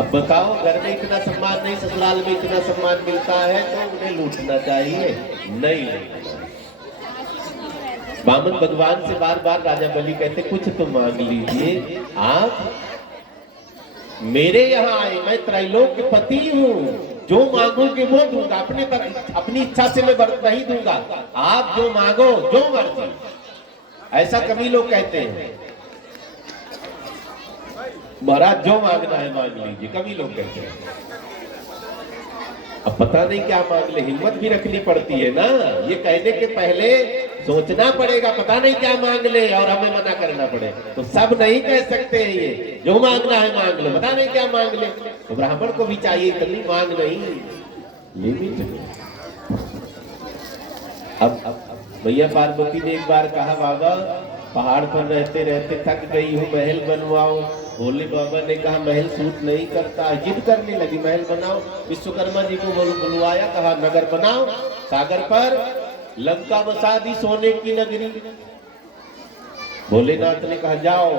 अब बताओ, घर में इतना सम्मान नहीं, ससुराल में इतना सम्मान मिलता है, तो उन्हें लूटना चाहिए नहीं। बामन भगवान से बार बार राजा बलि कहते कुछ तो मांग लीजिए, आप मेरे यहाँ आए, मैं त्रैलोक्य पति हूँ, जो मांगोगे वो दूंगा, अपनी इच्छा से मैं व्रत नहीं दूंगा, आप जो मांगो जो मर्जी। ऐसा कभी लोग कहते हैं, महाराज जो मांगना है मांग लीजिए, कभी लोग कहते हैं। अब पता नहीं क्या मांग ले, हिम्मत भी रखनी पड़ती है ना, ये कहने के पहले सोचना पड़ेगा, पता नहीं क्या मांग ले और हमें मना करना पड़े, तो सब नहीं कह सकते हैं। ये जो मांगना है मांग लो, पता नहीं क्या मांग ले, तो ब्राह्मण को भी चाहिए इतनी मांग नहीं, ये भी चाहिए। अब भैया पार्वती ने एक बार कहा, बाबा पहाड़ पर रहते रहते थक गई हूँ, महल बनवाओ। भोले बाबा ने कहा महल सूट नहीं करता, जिद करने लगी महल बनाओ। विश्वकर्मा जी को बुलवाया, कहा नगर बनाओ, सागर पर लंका बसा दी सोने की नगरी। भोलेनाथ ने कहा जाओ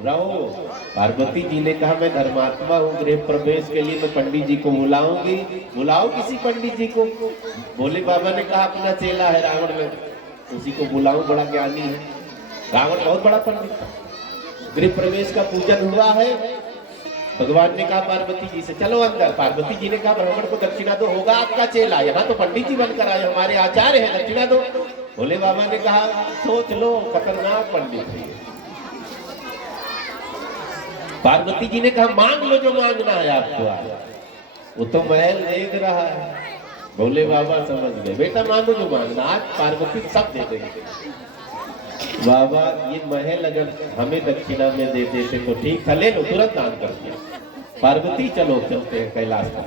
रहो। पार्वती जी ने कहा मैं धर्मात्मा हूँ, गृह प्रवेश के लिए मैं पंडित जी को बुलाऊंगी, बुलाओ किसी पंडित जी को। भोले बाबा ने कहा अपना चेला है रावण में, उसी को बुलाऊं, बड़ा ज्ञानी है। रावण बहुत बड़ा पंडित था। गृह प्रवेश का पूजन हुआ है। भगवान ने कहा पार्वती जी से चलो अंदर। पार्वती जी ने कहा ब्राह्मण को दक्षिणा दो, होगा आपका चेला, यहाँ तो पंडित जी बनकर आए, हमारे आचार्य है, दक्षिणा दो। भोले बाबा ने कहा सोच लो, खतरनाक पंडित है। पार्वती जी ने कहा मांग लो जो मांगना है आपको आज। वो तो महल देख रहा है। भोले बाबा समझ गए, बेटा मांगो जो मांगना, आज पार्वती सब दे देंगे। बाबा ये महल अगर हमें दक्षिणा में दे देते तो ठीक था, ले लो, तुरंत दान कर दिया। पार्वती चलो चलते हैं कैलाश पर।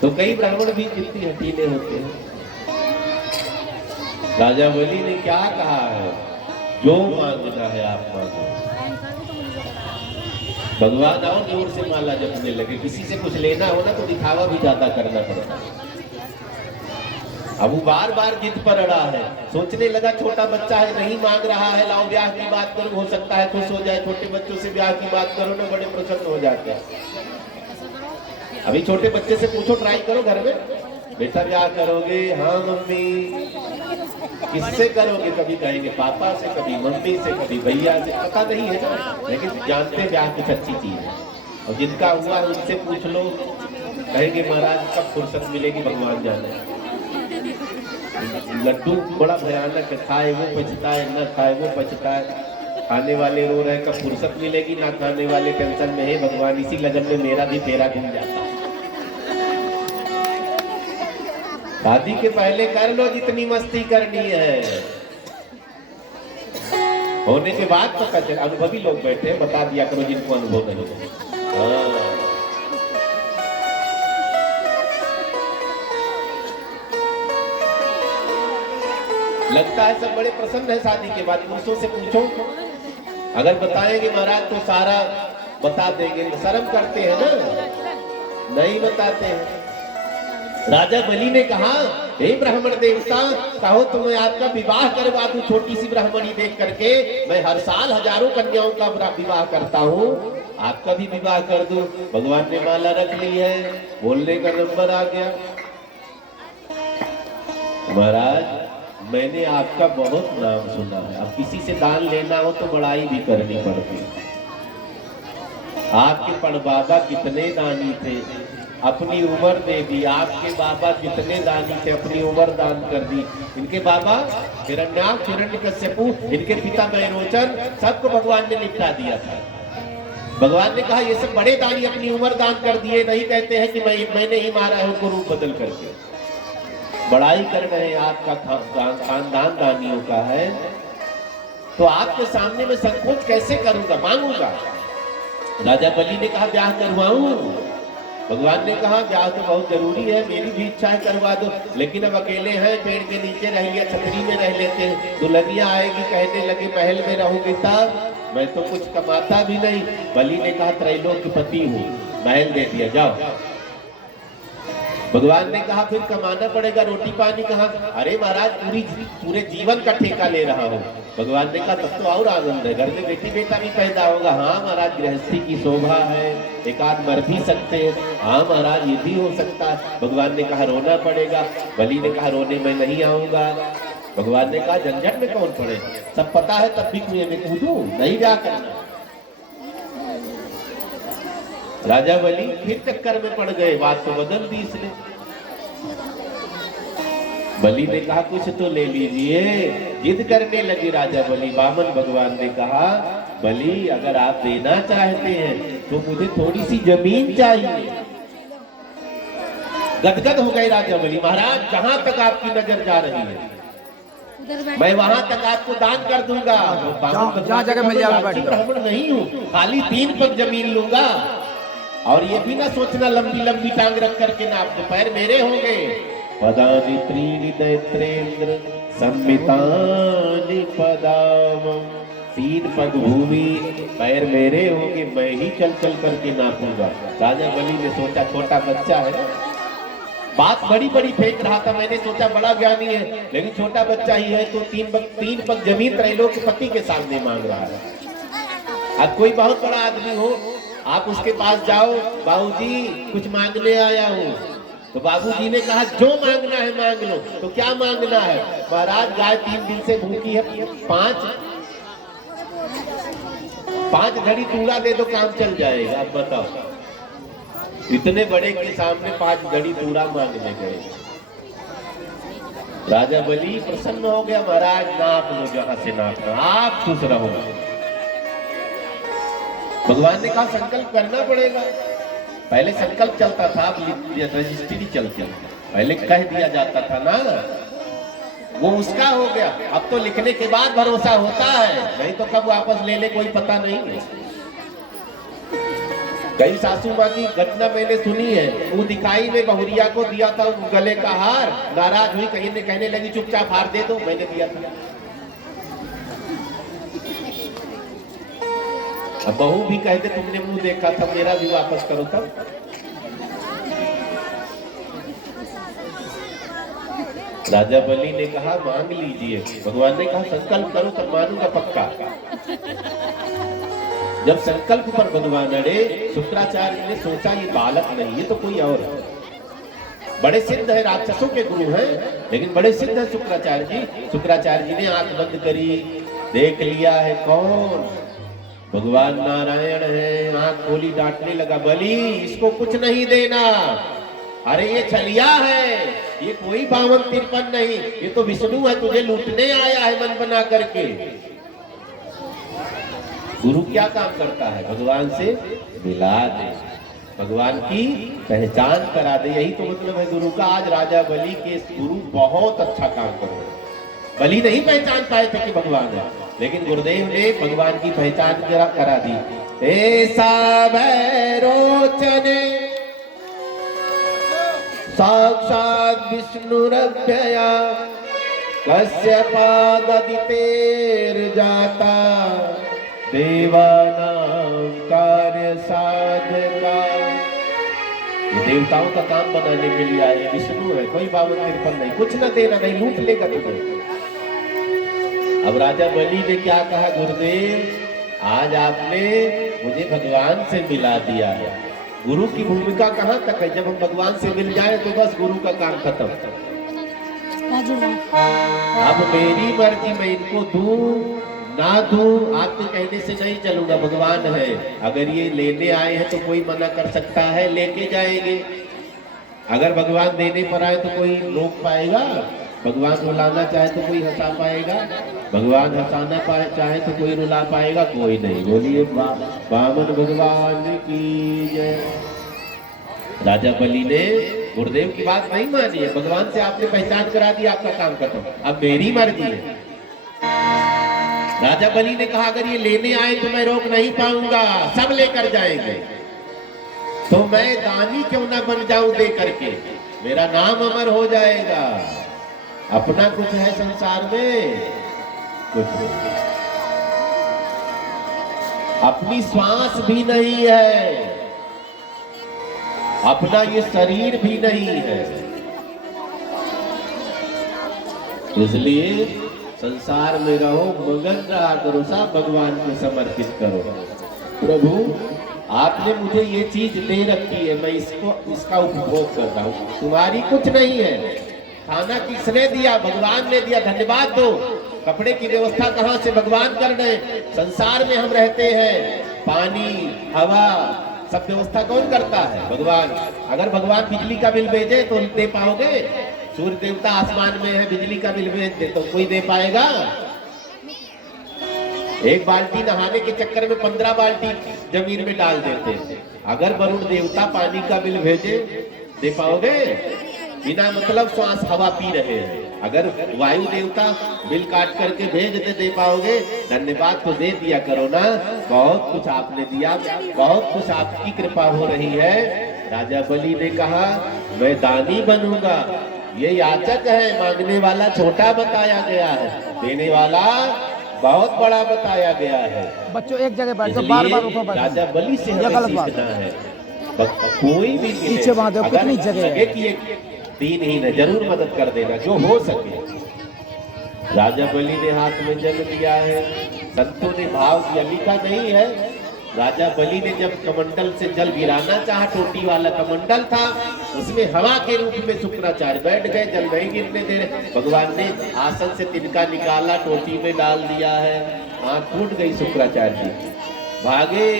तो कई ब्राह्मण भी कितनी हठीले होते हैं। राजा बलि ने क्या कहा है, जो मांगना है आप मांगो। भगवान और जोर से माला जपने लगे। किसी से कुछ लेना हो ना तो दिखावा भी ज्यादा करना पड़ता है। अब वो बार बार जिद पर अड़ा है। सोचने लगा छोटा बच्चा है, नहीं मांग रहा है, लाओ ब्याह की बात करो, हो सकता है खुश हो जाए। छोटे बच्चों से ब्याह की बात करो ना, बड़े प्रसन्न हो जाते हैं। अभी छोटे बच्चे से पूछो, ट्राई करो घर में, बेटा ब्याह करोगे? हाँ मम्मी। किससे करोगे? कभी कहेंगे पापा से, कभी मम्मी से, कभी भैया से, पता नहीं है ना, लेकिन जानते हैं ब्याह कुछ अच्छी चीज है। और जिनका हुआ उनसे पूछ लो, कहेंगे महाराज कब फुर्सत मिलेगी भगवान जाने। लड्डू बड़ा भयानक है, खाए वो पछताए, न खाए वो पछताए। खाने वाले रो रहे कब फुर्सत मिलेगी, ना खाने वाले टेंशन में है भगवान इसी लगन में मेरा भी फेरा घूम जाता है। शादी के पहले कर लो जितनी मस्ती करनी है, होने के बाद पता चल। अनुभवी लोग बैठे हैं, बता दिया करो जिनको अनुभव नहीं है। लगता है सब बड़े प्रसन्न है शादी के बाद। पुरुषों से पूछो, अगर बताएंगे महाराज तो सारा बता देंगे, शर्म करते हैं ना, नहीं बताते हैं। राजा बलि ने कहा हे ब्राह्मण देवता, कहो तो मैं आपका विवाह करवा दूं, छोटी सी ब्राह्मणी देख करके। मैं हर साल हजारों कन्याओं का विवाह करता हूँ, आपका भी विवाह कर दूं। भगवान ने माला रख ली है, बोलने का नंबर आ गया। महाराज मैंने आपका बहुत नाम सुना है, अब किसी से दान लेना हो तो बड़ाई भी करनी पड़ती है। आपके पड़बाबा कितने दानी थे, अपनी उम्र दे दी। आपके बाबा कितने दानी थे, अपनी उम्र दान कर दी। इनके बाबा हिरण्याक्ष, हिरण्यकश्यपु, इनके पिता मैरोचन, सबको भगवान ने निपटा दिया था। भगवान ने कहा ये सब बड़े दानी अपनी उम्र दान कर दिए, नहीं कहते हैं कि मैंने ही मारा है उनको रूप बदल करके। बड़ाई कर रहे हैं आपका खानदान दानियों का है, तो आपके सामने मैं संकोच कैसे करूंगा, मांगूंगा। राजा बलि ने कहा ब्याह करवाऊं। भगवान ने कहा ब्याह तो बहुत जरूरी है, मेरी भी इच्छा है करवा दो, लेकिन अब अकेले हैं, पेड़ के नीचे रह लिया, छतरी में रह लेते हैं। दुल्हनिया आएगी, कहने लगे महल में रहूंगी, तब मैं तो कुछ कमाता भी नहीं। बलि ने कहा त्रैलोक्यपति हूँ, महल दे दिया, जाओ। भगवान ने कहा फिर कमाना पड़ेगा, रोटी पानी कहाँ? अरे महाराज पूरे जीवन का ठेका ले रहा हूँ। भगवान ने कहा तब तो और आनंद है, घर में बेटी बेटा भी पैदा होगा। हाँ महाराज गृहस्थी की शोभा है, एक आध मर भी सकते हैं। हाँ महाराज ये भी हो सकता है। भगवान ने कहा रोना पड़ेगा। बलि ने कहा रोने में नहीं आऊंगा। भगवान ने कहा झंझट में कौन पड़े, सब पता है तब भी कुएं में कूदूं, नहीं ब्याह करना। राजा बलि फिर चक्कर में पड़ गए, बात तो बदल दी इसने। बलि ने कहा कुछ तो ले लीजिए, जिद करने लगी राजा बलि। वामन भगवान ने कहा बलि अगर आप देना चाहते हैं तो मुझे थोड़ी सी जमीन चाहिए। गदगद हो गए राजा बलि, महाराज जहां तक आपकी नजर जा रही है मैं वहां तक आपको दान कर दूंगा। जहाँ जगह मिल जाए, ब्राह्मण नहीं हूँ, खाली 3 पग जमीन लूंगा। और ये भी ना सोचना लंबी लंबी टांग रख करके ना, आपके पैर मेरे होंगे। पदानि त्रीणि दैत्रेन्द्र संमितानि पदाम 3 पग भूमि पैर मेरे होंगे, मैं ही चल चल करके नापूंगा। राजा बलि ने सोचा छोटा बच्चा है, बात बड़ी बड़ी फेंक रहा था, मैंने सोचा बड़ा ज्ञानी है, लेकिन छोटा बच्चा ही है तो 3 पग जमीन त्रैलोक्यपति के सामने मांग रहा है। अब कोई बहुत बड़ा आदमी हो, आप उसके पास जाओ, बाबूजी कुछ मांगने आया हूँ, तो बाबूजी ने कहा जो मांगना है मांग लो। तो क्या मांगना है? महाराज गाय 3 दिन से भूखी है, 5 घड़ी तूड़ा दे दो, काम चल जाएगा। अब बताओ, इतने बड़े के सामने 5 घड़ी तूड़ा मांगने गए। राजा बलि प्रसन्न हो गया, महाराज नाप लो जहां से नापना, आप खुश रहो। भगवान ने कहा संकल्प करना पड़ेगा। पहले संकल्प चलता था, अब रजिस्ट्री चलती, पहले कह दिया जाता था ना, वो उसका हो गया। अब तो लिखने के बाद भरोसा होता है, नहीं तो कब वापस ले ले कोई पता नहीं है। कई सासू माँ की घटना मैंने सुनी है, वो दिखाई में बहुरिया को दिया था गले का हार, नाराज हुई, कहीं ने कहने लगी चुपचाप हार दे दो, मैंने दिया था। अब बहू भी कहते तुमने मुंह देखा था, मेरा भी वापस करो। तब राजा बलि ने कहा मांग लीजिए। भगवान ने कहा संकल्प करो तब मानूंगा पक्का। जब संकल्प पर भगवान अड़े, शुक्राचार्य ने सोचा ये बालक नहीं, ये तो कोई और है। बड़े सिद्ध है, राक्षसों के गुरु हैं, लेकिन बड़े सिद्ध है शुक्राचार्य जी। शुक्राचार्य जी ने आंख बंद करी, देख लिया है कौन, भगवान नारायण है। आंख खोली, डांटने लगा, बलि इसको कुछ नहीं देना, अरे ये छलिया है, ये कोई 52-53 नहीं, ये तो विष्णु है, तुझे लूटने आया है मन बना करके। गुरु क्या काम करता है? भगवान से मिला दे, भगवान की पहचान करा दे, यही तो मतलब है गुरु का। आज राजा बलि के गुरु बहुत अच्छा काम कर रहे हैं। बलि नहीं पहचान पाए थे कि भगवान है, लेकिन गुरुदेव ने भगवान की पहचान करा दी। ऐसा भैरोचने साक्षात विष्णुरभ्यया कश्यपादितेर जाता देवानां कार्य साधका। ये देवताओं का काम बनाने के लिए आए, विष्णु है, कोई 52-53 नहीं, कुछ न देना, नहीं लूट लेगा तुम्हें। अब राजा बलि ने क्या कहा, गुरुदेव आज आपने मुझे भगवान से मिला दिया है। गुरु की भूमिका कहाँ तक है? जब हम भगवान से मिल जाए तो बस गुरु का काम खत्म। अब मेरी मर्जी, मैं इनको दूं ना दूं आपके कहने से नहीं चलूंगा। भगवान है, अगर ये लेने आए हैं तो कोई मना कर सकता है, लेके जाएंगे। अगर भगवान देने पर आए तो कोई रोक पाएगा? भगवान रुलाना चाहे तो कोई हंसा पाएगा? भगवान हंसाना चाहे तो कोई रुला पाएगा? कोई नहीं। बोलिए वामन भगवान की जय। राजा बलि ने गुरुदेव की बात नहीं मानी है, भगवान से आपने पहचान करा दी, आपका काम खत्म, अब मेरी मर्जी है। राजा बलि ने कहा अगर ये लेने आए तो मैं रोक नहीं पाऊंगा, सब लेकर जाएंगे, तो मैं दानी क्यों ना बन जाऊं दे करके, मेरा नाम अमर हो जाएगा। अपना कुछ है संसार में? कुछ नहीं। अपनी श्वास भी नहीं है, अपना ये शरीर भी नहीं है, इसलिए संसार में रहो, मगन रहा करो, सब भगवान को समर्पित करो। प्रभु आपने मुझे ये चीज दे रखी है, मैं इसका उपभोग कर रहा हूँ, तुम्हारी कुछ नहीं है। खाना किसने दिया? भगवान ने दिया, धन्यवाद दो। कपड़े की व्यवस्था कहाँ से? भगवान कर रहे। संसार में हम रहते हैं, पानी हवा सब व्यवस्था कौन करता है? भगवान। अगर भगवान बिजली का बिल भेजे तो दे पाओगे? सूर्य देवता आसमान में है, बिजली का बिल भेज दे तो कोई दे पाएगा? एक बाल्टी नहाने के चक्कर में 15 बाल्टी जमीन में डाल देते हैं। अगर वरुण देवता पानी का बिल भेजे दे पाओगे? बिना मतलब श्वास हवा पी रहे हैं, अगर वायु देवता बिल काट करके भेज दे पाओगे? धन्यवाद तो दे दिया करो ना, बहुत कुछ आपने दिया, बहुत कुछ आपकी कृपा हो रही है। राजा बलि ने कहा मैं दानी बनूंगा, ये याचक है, मांगने वाला छोटा बताया गया है, देने वाला बहुत बड़ा बताया गया है। बच्चों एक जगह बैठ जाओ, बार बार उठो बैठो। राजा बलि से ये हमें गलत बात सीखना है। कोई भी मिले, पीछे बांधो, अगर कितनी जगह है। लगे कि एक दीनहीन है, जरूर मदद कर देना जो हो सके। राजा बलि ने हाथ में जल दिया है, संतों ने भाव दिया, लिखा नहीं है। राजा बलि ने जब कमंडल से जल गिराना चाहा, टोटी वाला कमंडल था, उसमें हवा के रूप में शुक्राचार्य बैठ गए, जल नहीं गिरने दे रहे। भगवान ने आसन से तिनका निकाला, टोटी में डाल दिया है, आंख फूट गई शुक्राचार्य जी, भागे।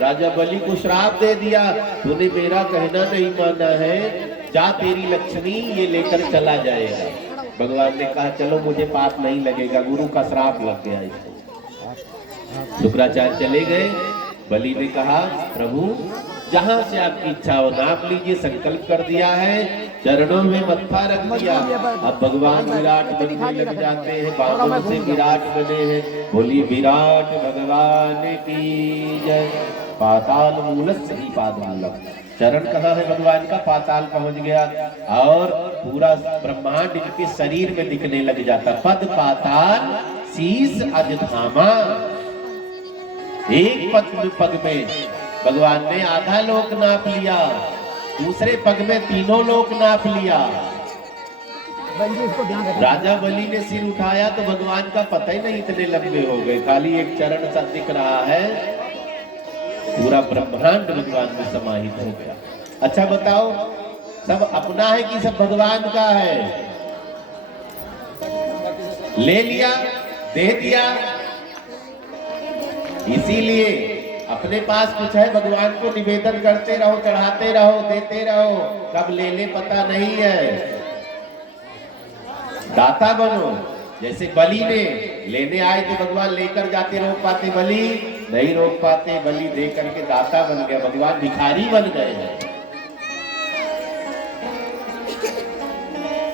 राजा बलि को श्राप दे दिया, तूने मेरा कहना नहीं माना है, जा तेरी लक्ष्मी ये लेकर चला जाएगा। भगवान ने कहा चलो मुझे पाप नहीं लगेगा, गुरु का श्राप लग गया इसको। शुक्राचार्य चले गए। बलि ने कहा प्रभु जहां से आपकी इच्छा हो नाप लीजिए, संकल्प कर दिया है, चरणों में मत्था रख दिया। अब भगवान विराट बनने लग जाते हैं, बामन से विराट बने हैं। बोलिए विराट भगवान की जय। पाताल मूलस्य ही पादमूलम, चरण कहाँ है भगवान का, पाताल पहुंच गया और पूरा ब्रह्मांड इनके शरीर में दिखने लग जाता। पद पाताल शीस अजधामा, एक पग में भगवान ने आधा लोक नाप लिया, दूसरे पग में तीनों लोक नाप लिया। राजा बलि ने सिर उठाया तो भगवान का पता ही नहीं, इतने लंबे हो गए, खाली एक चरण सा दिख रहा है, पूरा ब्रह्मांड भगवान में समाहित हो गया। अच्छा बताओ, सब अपना है कि सब भगवान का है? ले लिया, दे दिया। इसीलिए अपने पास कुछ है, भगवान को निवेदन करते रहो, चढ़ाते रहो, देते रहो, कब ले ले पता नहीं है। दाता बनो, जैसे बलि ने लेने आए थे, भगवान लेकर जाते, रोक पाते बलि नहीं रोक पाते, बलि दे करके दाता बन गया, भगवान भिखारी बन गए हैं।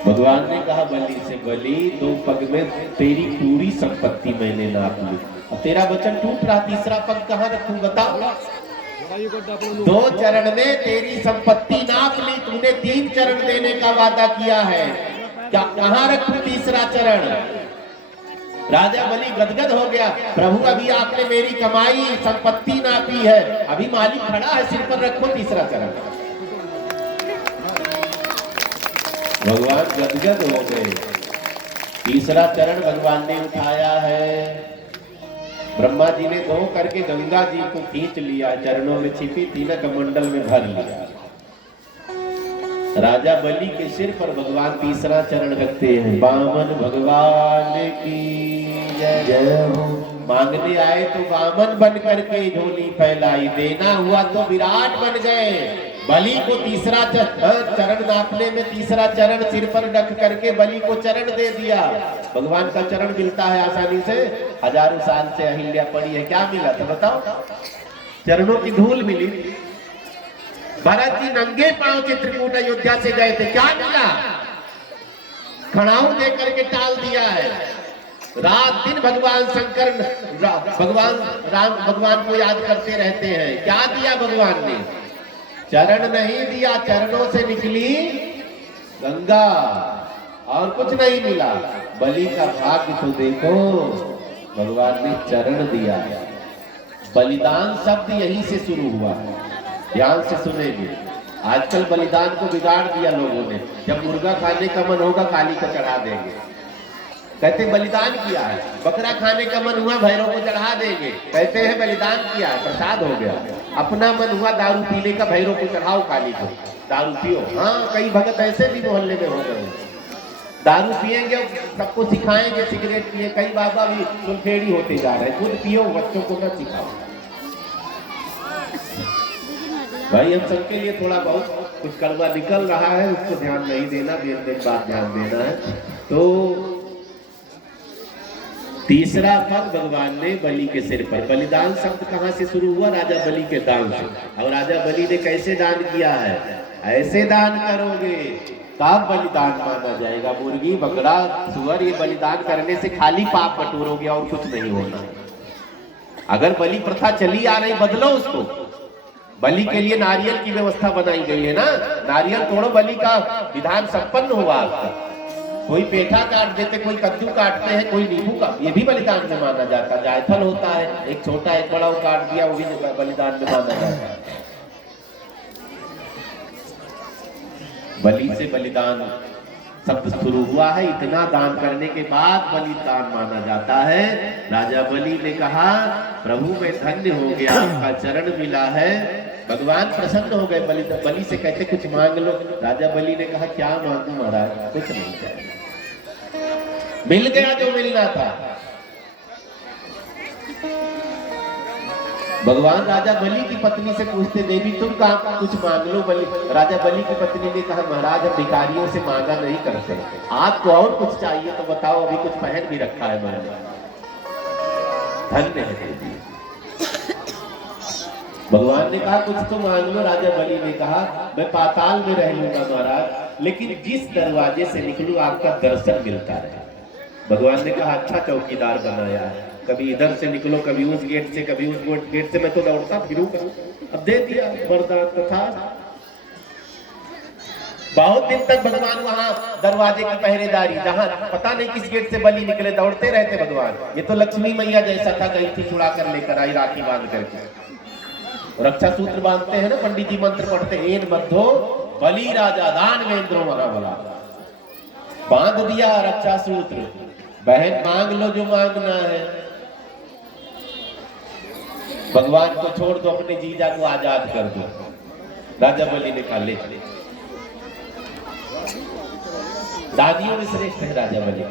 भगवान ने कहा बलि से, बलि 2 पग में तेरी पूरी संपत्ति मैंने नाप ली, और तेरा वचन टूट रहा, तीसरा पग कहाँ रखूं बताओ। 2 चरण में तेरी संपत्ति नाप ली, तूने 3 चरण देने का वादा किया है, क्या कहाँ रखूं तीसरा चरण? राजा बलि गदगद हो गया, प्रभु अभी आपने मेरी कमाई संपत्ति नापी है, अभी मालिक खड़ा है, सिर पर रखो तीसरा चरण। भगवान गदगद हो गए, तीसरा चरण भगवान ने उठाया है। ब्रह्मा जी ने धो करके गंगा जी को खींच लिया, चरणों में छिपी थी न, कमंडल में भर लिया। राजा बलि के सिर पर भगवान तीसरा चरण रखते हैं, वामन भगवान की जय हो। मांगने आए तो वामन बन करके झोली फैलाई, देना हुआ तो विराट बन गए। बलि को तीसरा चरण नापने में तीसरा चरण सिर पर रख करके बलि को चरण दे दिया। भगवान का चरण मिलता है आसानी से, हजारों साल से अहिल्या पड़ी है, क्या मिला था बताओ? चरणों की धूल मिली। भरत जी नंगे पांव चित्रकूट अयोध्या से गए थे, क्या मिला? खड़ाऊ दे करके टाल दिया है। रात दिन भगवान शंकर भगवान राम भगवान को याद करते रहते हैं, क्या दिया भगवान ने? चरण नहीं दिया, चरणों से निकली गंगा, और कुछ नहीं मिला। बलि का भाग्य तो देखो, भगवान ने चरण दिया। बलिदान शब्द यहीं से शुरू हुआ है, ध्यान से सुनेंगे। आजकल बलिदान को बिगाड़ दिया लोगों ने, जब मुर्गा खाने का मन होगा काली को चढ़ा देंगे, कहते बलिदान किया है। बकरा खाने का मन हुआ भैरव को चढ़ा देंगे, कहते हैं बलिदान किया है, प्रसाद हो गया। अपना मन हुआ दारू पीने का, भैरव को चढ़ाओ, काली को दारू पियो। हाँ, कई भगत ऐसे भी मोहल्ले में हो गए, दारू पिएंगे, सबको सिखाएंगे सिगरेट पिए। कई बाबा भी सुलफेड़ी होते जा रहे हैं, खुद पियो, बच्चों को न सिखाओ। भाई हम सबके लिए थोड़ा बहुत कुछ कड़वा निकल रहा है, उसको ध्यान नहीं देना, देर बाद ध्यान देना है। तो तीसरा पग भगवान ने बलि के सिर पर। बलिदान शब्द कहां से शुरू हुआ? राजा बलि के दान से। और राजा बलि ने कैसे दान किया है? ऐसे दान करोगे तब बलिदान माना जाएगा। मुर्गी, बकरा, सुअर, ये बलिदान करने से खाली पाप बटोरोगे और कुछ नहीं होना। अगर बलि प्रथा चली आ रही, बदलो उसको। बलि के लिए नारियल की व्यवस्था बनाई गई है ना, नारियल तोड़ो, बलि का विधान संपन्न हुआ आपका। कोई पेठा काट देते, कोई कद्दू काटते हैं, कोई नींबू का, ये भी बलिदान में माना जाता है। जायफल होता है, एक छोटा एक बड़ा वो काट दिया, वो भी बलिदान में माना जाता है। बलि से बलिदान शब्द शुरू हुआ है। इतना दान करने के बाद बलिदान माना जाता है। राजा बलि ने कहा, प्रभु मैं धन्य हो गया, आपका चरण मिला है। भगवान प्रसन्न हो गए। बलि से कहते कुछ मांग लो। राजा बलि ने कहा, क्या मांगू महाराज, कुछ नहीं चाहिए, मिल गया जो मिलना था। भगवान राजा बलि की पत्नी से पूछते, देवी तुम कहा कुछ मांग लो। राजा बलि की पत्नी ने कहा, महाराज हम भिखारियों से मांगा नहीं करते, आपको और कुछ चाहिए तो बताओ, अभी कुछ पहन भी रखा है मैंने। धन्य है देवी। भगवान ने कहा कुछ तो मांग लो। राजा बलि ने कहा, मैं पाताल में रह लूंगा महाराज, लेकिन जिस दरवाजे से निकलूं आपका दर्शन मिलता रहे। भगवान ने कहा, अच्छा चौकीदार बनाया है, कभी इधर से निकलो, कभी उस गेट से, कभी उस गेट से, मैं तो दौड़ता फिरूंगा। अब दे दिया वरदान तथा। बहुत दिन तक भगवान वहां दरवाजे की पहरेदारी, जहां पता नहीं किस गेट से बलि निकले, दौड़ते रहते भगवान। ये तो लक्ष्मी मैया जैसा था, गई थी छुड़ा कर लेकर आई, राखी बांध करके। रक्षा सूत्र बांधते हैं ना पंडित जी, मंत्र पढ़ते, एन बद्धो बलि राजा दानवेंद्रो महाबला। बांध दिया रक्षा सूत्र। बहन मांग लो जो मांगना है। भगवान को छोड़ दो, अपने जीजा को आजाद कर दो। राजा बलि ने कहा, ले चले। दादियों में श्रेष्ठ है राजा बलि।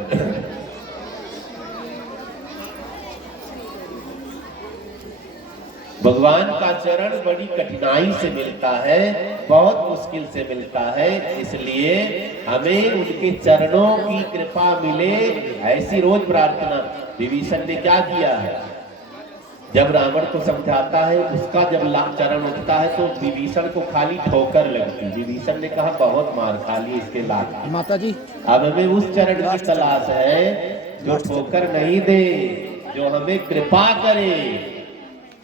भगवान का चरण बड़ी कठिनाई से मिलता है, बहुत मुश्किल से मिलता है, इसलिए हमें उनके चरणों की कृपा मिले, ऐसी रोज प्रार्थना। विभीषण ने क्या किया है, जब रावण को समझाता है, उसका जब चरण उठता है तो विभीषण को खाली ठोकर लगती। विभीषण ने कहा, बहुत मार खा ली इसके लाख। माता जी, अब हमें उस चरण की तलाश है जो ठोकर नहीं दे, जो हमें कृपा करे।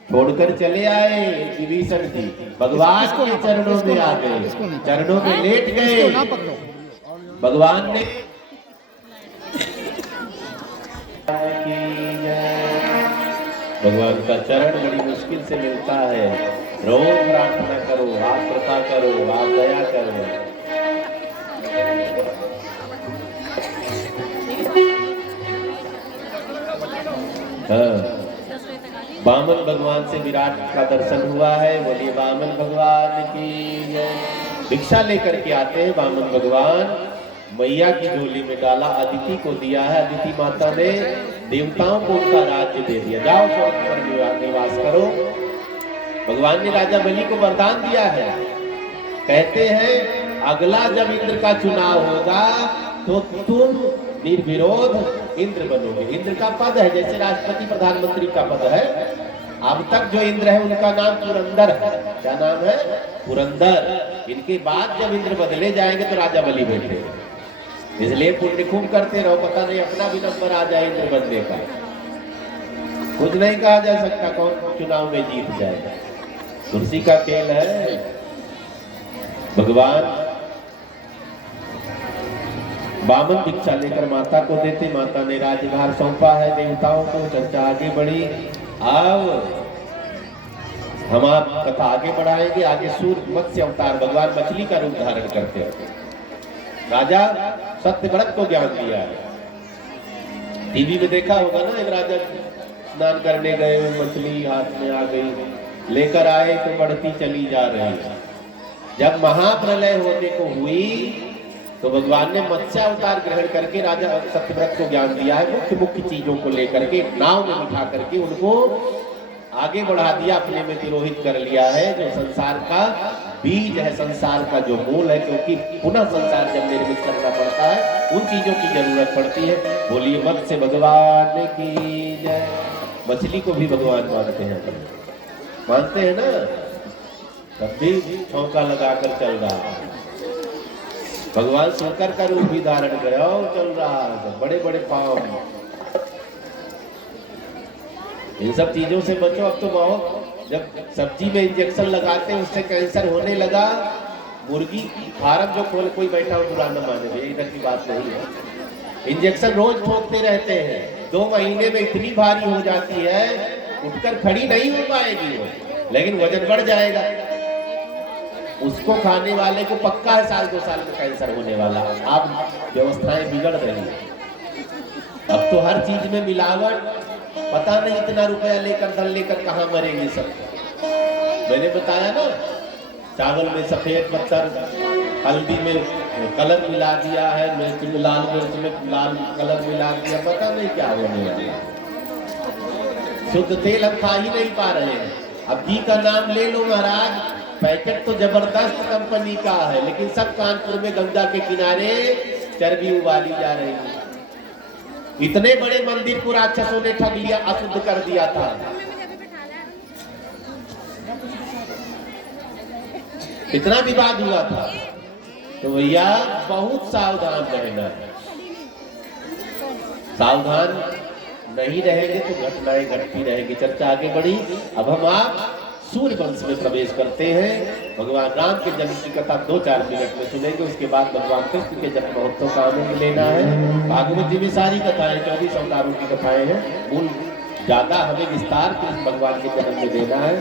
छोड़कर चले आए विभीषण जी, भगवान के चरणों में आ गए, चरणों में लेट गए। भगवान ने भगवान का चरण बड़ी मुश्किल से मिलता है। रोज प्रार्थना करो, आप कृपा करो, आप दया करो। हाँ, वामन भगवान से विराट का दर्शन हुआ है। बोलिए वामन भगवान की जय। भिक्षा लेकर के आते हैं वामन भगवान, मैया की झोली में डाला, अदिति को दिया है। अदिति माता ने देवताओं को उनका राज्य दे दिया, जाओ स्वर्ग पर निवास करो। भगवान ने राजा बलि को वरदान दिया है, कहते हैं अगला जब इंद्र का चुनाव होगा तो तुम निर्विरोध इंद्र बनोगे। इंद्र का पद है जैसे राष्ट्रपति प्रधानमंत्री का पद है। अब तक जो इंद्र है उनका नाम पुरंदर है। क्या नाम है? पुरंदर। इनके बाद जब इंद्र बदले जाएंगे तो राजा बलि बैठे। इसलिए पुण्य खूब करते रहो, पता नहीं अपना भी नंबर आ जाए इंद्र बनने का। कुछ नहीं कहा जा सकता कौन चुनाव में जीत जाएगा, कुर्सी का खेल है। भगवान वामन भिक्षा लेकर माता को देते, माता ने राजभार सौंपा है देवताओं को। चर्चा आगे बढ़ी। अब हम आप कथा आगे बढ़ाएंगे। आगे सूर्य मत्स्य अवतार भगवान मछली का रूप धारण करते हैं। राजा सत्यव्रत को ज्ञान दिया है। टीवी में देखा होगा ना, एक राजा स्नान करने गए, मछली हाथ में आ गई, लेकर आए तो बढ़ती चली जा रही है। जब महाप्रलय होने को हुई तो भगवान ने मत्स्य अवतार ग्रहण करके राजा सत्यव्रत को ज्ञान दिया है। मुख्य मुख्य चीजों को लेकर के नाव में बिठा करके उनको आगे बढ़ा दिया, अपने में तिरोहित कर लिया है। जो संसार का बीज है, संसार का जो मूल है, क्योंकि पुनः संसार जब निर्मित करना पड़ता है उन चीजों की जरूरत पड़ती है। बोलिए मत्स्य भगवान की जय। मछली को भी भगवान मानते हैं, मानते हैं ना, तब भी छौंका लगाकर चल रहा है। भगवान शंकर का रूप भी धारण करा चल रहा है, बड़े बड़े पांव। इन सब चीजों से बचो। अब तो बहुत, जब सब्जी में इंजेक्शन लगाते हैं उससे कैंसर होने लगा। मुर्गी फार्म जो खोल कोई बैठा हो बुरा न माने, इधर की बात नहीं है। इंजेक्शन रोज ठोकते रहते हैं, 2 महीने में इतनी भारी हो जाती है उठकर खड़ी नहीं हो पाएगी वो, लेकिन वजन बढ़ जाएगा। उसको खाने वाले को पक्का है 1-2 साल में कैंसर होने वाला। अब व्यवस्थाएं बिगड़ रही है, अब तो हर चीज में मिलावट, पता नहीं इतना रुपया लेकर धन लेकर कहाँ मरेंगे सब। मैंने बताया ना, चावल में सफेद पत्थर, हल्दी में कलर मिला दिया है, मिर्च में लाल मिर्च में लाल कलर मिला दिया, पता नहीं क्या होने वाला। शुद्ध तेल हम खा ही नहीं पा रहे हैं। अब घी का नाम ले लो महाराज, पैकेट तो जबरदस्त कंपनी का है, लेकिन सब कानपुर में गंगा के किनारे चर्बी उबाली जा रही है। इतने बड़े मंदिर को राक्षसों ने ठग लिया, अशुद्ध कर दिया था। इतना विवाद हुआ था, तो भैया बहुत सावधान रहना है। सावधान नहीं रहेंगे तो घटनाएं घटती रहेगी। चर्चा आगे बढ़ी। अब हम आप सूर्य वंश में प्रवेश करते हैं। भगवान राम के जन्म की कथा 2-4 मिनट में सुनेंगे, उसके बाद भगवान कृष्ण के जन्म महोत्सव का आनंद लेना है। भागवत जी में सारी कथाएं 24 अवतारों की कथाएं हैं, मूल ज्यादा हमें विस्तार कृष्ण भगवान के जन्म में देना है।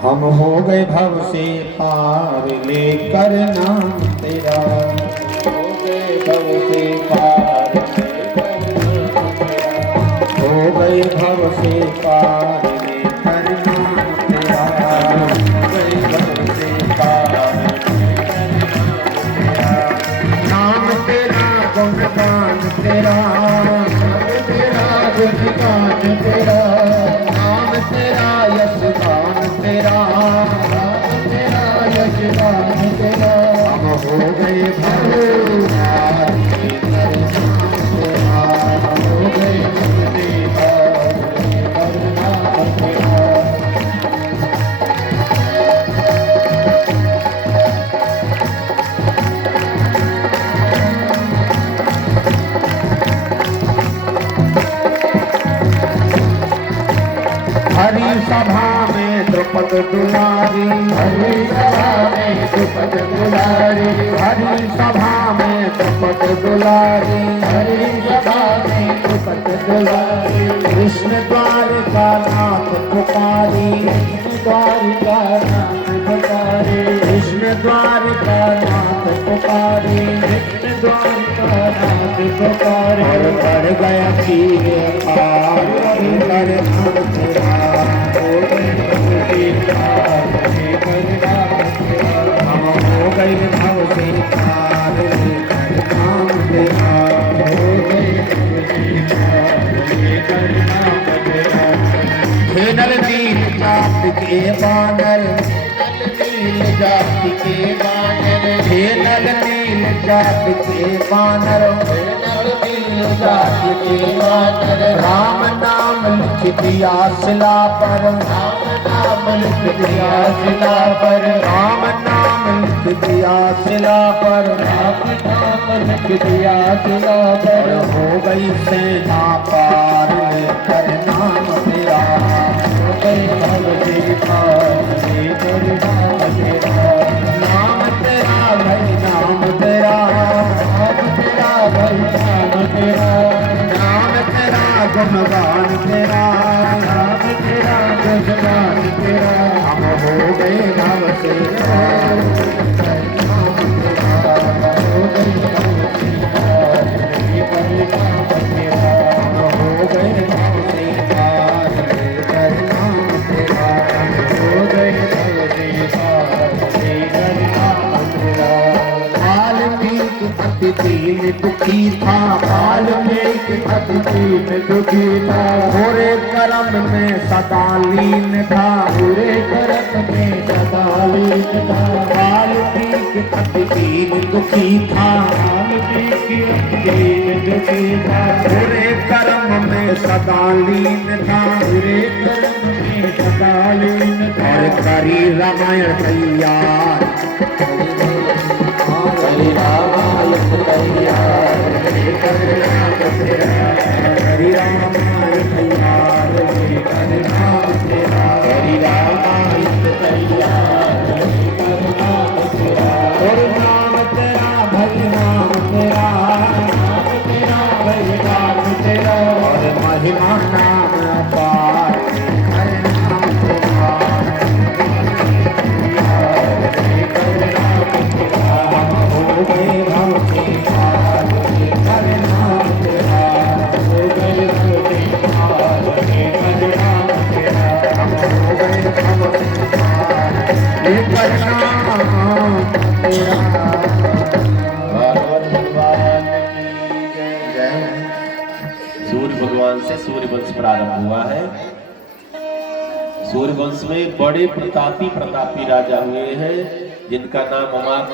हम हो गए भव से पार लेकर नाम तेरा, हो गए भव से पार, हो गए भव से पार लेकर नाम तेरा, हो गए भव से पार, नाम तेरा गुणगान तेरा, गुणगान तेरा, नाम तेरा यशगान तेरा, तेरा यशगान तेरा। हम हो गए भव पार लेकर नाम तेरा, हो गए भक्ति पार लेकर नाम तेरा। हरि सभा में द्रुपद दुलारी, हरि सभा में द्रुपद दुलारी, हरि सभा में द्रुपद दुलारी, हरि सभा में द्रुपद दुलारी। कृष्ण द्वारिका नाथ पुकारी, द्वारिका नाथ पुकारी, कृष्ण द्वारिका नाथ पुकारी, कृष्ण द्वारिका नाथ पुकारी। और बढ़ गया चीर पार कर नाम तेरा, हो गए भक्ति पार लेकर नाम तेरा। हम हो गए भव से पार लेकर नाम तेरा, हो गए भक्ति पार लेकर नाम तेरा। हे नर नील जात के बानर, नील जाति के बानर, हे नर नील जात के बानर, नील जाति के बानर। राम नाम लिख दिया शिला पर, राम नाम लिख दिया शिला पर, राम नाम लिख दिया शिला पर, राम नाम लिख दिया शिला पर। और हो गई सेना पार लेकर नाम तेरा, हो गई भक्ति पार लेकर नाम तेरा। नाम तेरा भाई नाम तेरा, नाम तेरा भाई नाम तेरा, नाम तेरा गुणगान तेरा, नाम तेरा गुणगान तेरा। हम हो गए भव से पार नाम तेरा, हो गई भक्ति पार लेकर नाम तेरा। हम हो गए भव से पार लेकर नाम तेरा, हो गई भक्ति पार लेकर नाम तेरा। वाल्मीकि अति दीन दुखी था, वाल्मीकि अति दीन दुखी था, बुरे कर्म में सदा लीन था, बुरे कर्म में सदा लीन था। वाल्मीकि अति दीन दुखी था, वाल्मीकि अति दीन दुखी था, बुरे कर्म में सदा लीन था, बुरे कर्म में सदा लीन था। और करी रामायण तैयार, हरि रामायण तैयार लेकर नाम तेरा, हरि रामायण तैयार लेकर नाम तेरा, हरि रामायण तैयार लेकर नाम तेरा। और नाम तेरा भाई नाम तेरा, नाम तेरा भई सूर्यवंश में बड़े प्रतापी राजा हुए हैं, जिनका नाम हम आप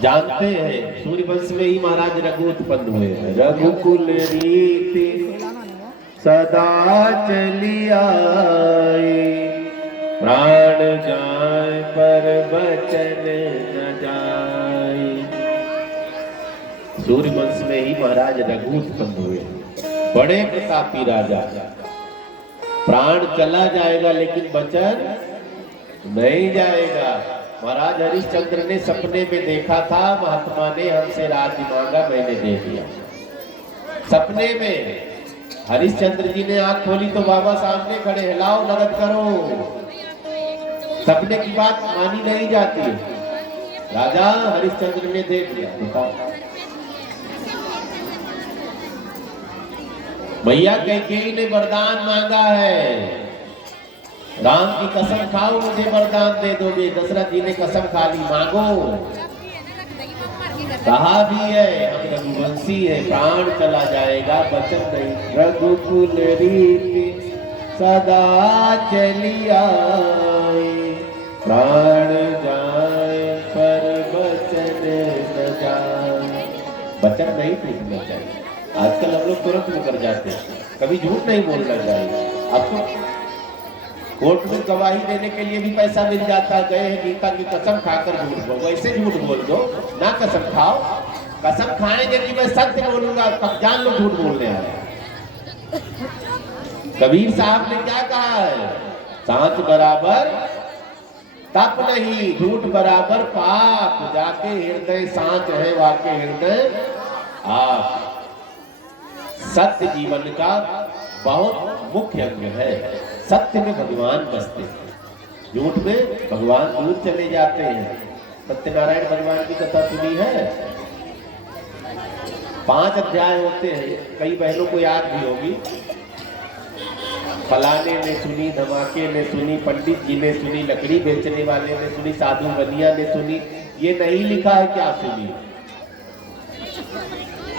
जानते हैं। सूर्यवंश में ही महाराज रघु उत्पन्न हुए हैं। रघुकुल रीति सदा चली आए, प्राण जाए पर बचन न जाए। सूर्यवंश में ही महाराज रघु उत्पन्न हुए, बड़े प्रतापी राजा। प्राण चला जाएगा लेकिन वचन नहीं जाएगा। महाराज हरिश्चंद्र ने सपने में देखा था, महात्मा ने हमसे राज्य मांगा, मैंने दे दिया। सपने में हरिश्चंद्र जी ने आंख खोली तो बाबा सामने खड़े, हिलाओ नगद करो। सपने की बात मानी नहीं जाती। राजा हरिश्चंद्र ने देख लिया। बताओ, भैया कैकेयी ने वरदान मांगा है, राम की कसम खाओ मुझे वरदान दे दोगे। दशरथ जी ने कसम खा ली, मांगो। कहा भी है हम रघुवंशी है, प्राण चला जाएगा वचन नहीं। रघुकुल रीति सदा चली आए, प्राण जाए पर वचन न जाए। वचन नहीं टूटना चाहिए। आजकल हम लोग तुरंत मुकर जाते हैं, कभी झूठ नहीं बोलना चाहिए। अब तो कोर्ट में गवाही देने के लिए भी पैसा मिल जाता है। गए हैं गीता की कसम खाकर झूठ बोलो, वैसे झूठ बोल दो ना, कसम खाओ। कसम खाएंगे कि मैं सत्य बोलूंगा, कब जान लो झूठ बोलने आए। कबीर साहब ने क्या कहा है, सांच बराबर तप नहीं, झूठ बराबर पाप। जाके हृदय सांच है, वाके हृदय आप। सत्य जीवन का बहुत मुख्य अंग है। सत्य में भगवान बसते हैं, झूठ में भगवान दूर चले जाते हैं। सत्यनारायण भगवान की कथा सुनी है, 5 अध्याय होते हैं। कई बहनों को याद भी होगी। फलाने ने सुनी, धमाके ने सुनी, पंडित जी ने सुनी, लकड़ी बेचने वाले ने सुनी, साधु बनिया ने सुनी। ये नहीं लिखा है क्या सुनी,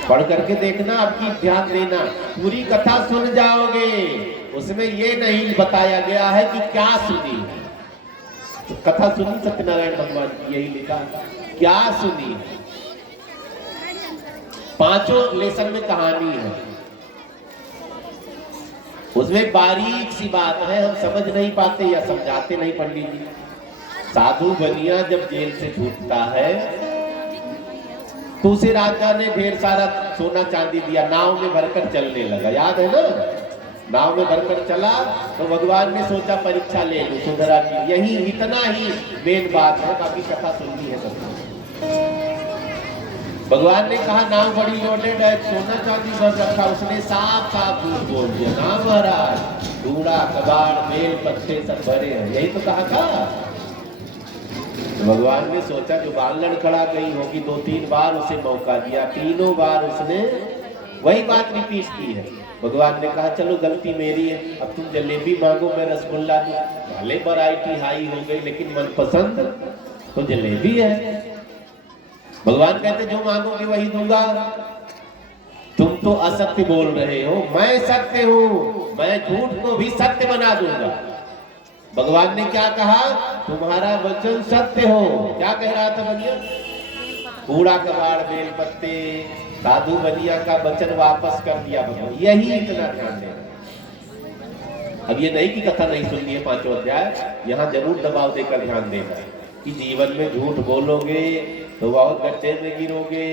पढ़ करके देखना, आपकी ध्यान देना। पूरी कथा सुन जाओगे, उसमें ये नहीं बताया गया है कि क्या सुनी। तो कथा सुनी सत्यनारायण भगवान की, यही लिखा क्या सुनी। 5 लेसन में कहानी है, उसमें बारीक सी बात है, हम समझ नहीं पाते या समझाते नहीं पंडित जी। साधु बनिया जब जेल से छूटता है तो उसे राजा ने ढेर सारा सोना चांदी दिया, नाव में भरकर चलने लगा। याद है ना, नाव में भरकर चला तो भगवान ने सोचा परीक्षा ले लूं सुधरा की। यही इतना ही मेन बात है, बाकी कथा सुननी है सबको। भगवान ने कहा नाव बड़ी लोडेड है, सोना चांदी भर रखा। उसने साफ साफ झूठ बोल दिया, ना महाराज, कूड़ा कबाड़ बेल पत्ते सब भरे हैं, यही तो कहा था। तो भगवान ने सोचा जो बांगड़ खड़ा गई होगी, 2-3 बार उसे मौका दिया, तीनों बार उसने वही बात रिपीट की है। भगवान ने कहा चलो गलती मेरी है, अब तुम जलेबी मांगो मैं रसगुल्ला दूं। भले वैरायटी हाई हो गई लेकिन मनपसंद तो जलेबी है। भगवान कहते जो मांगोगे वही दूंगा। तुम तो असत्य बोल रहे हो, मैं सत्य हूं, मैं झूठ को भी सत्य बना दूंगा। भगवान ने क्या कहा, तुम्हारा वचन सत्य हो। क्या कह रहा था बनिया, कूड़ा कबाड़ बेल पत्ते, साधु बनिया का वचन वापस कर दिया भगवान। यही इतना ध्यान देना। अब ये नहीं कि कथा नहीं सुननी है 5 अध्याय, यहाँ जरूर दबाव देकर ध्यान देना कि जीवन में झूठ बोलोगे तो बहुत गड्ढे में गिरोगे।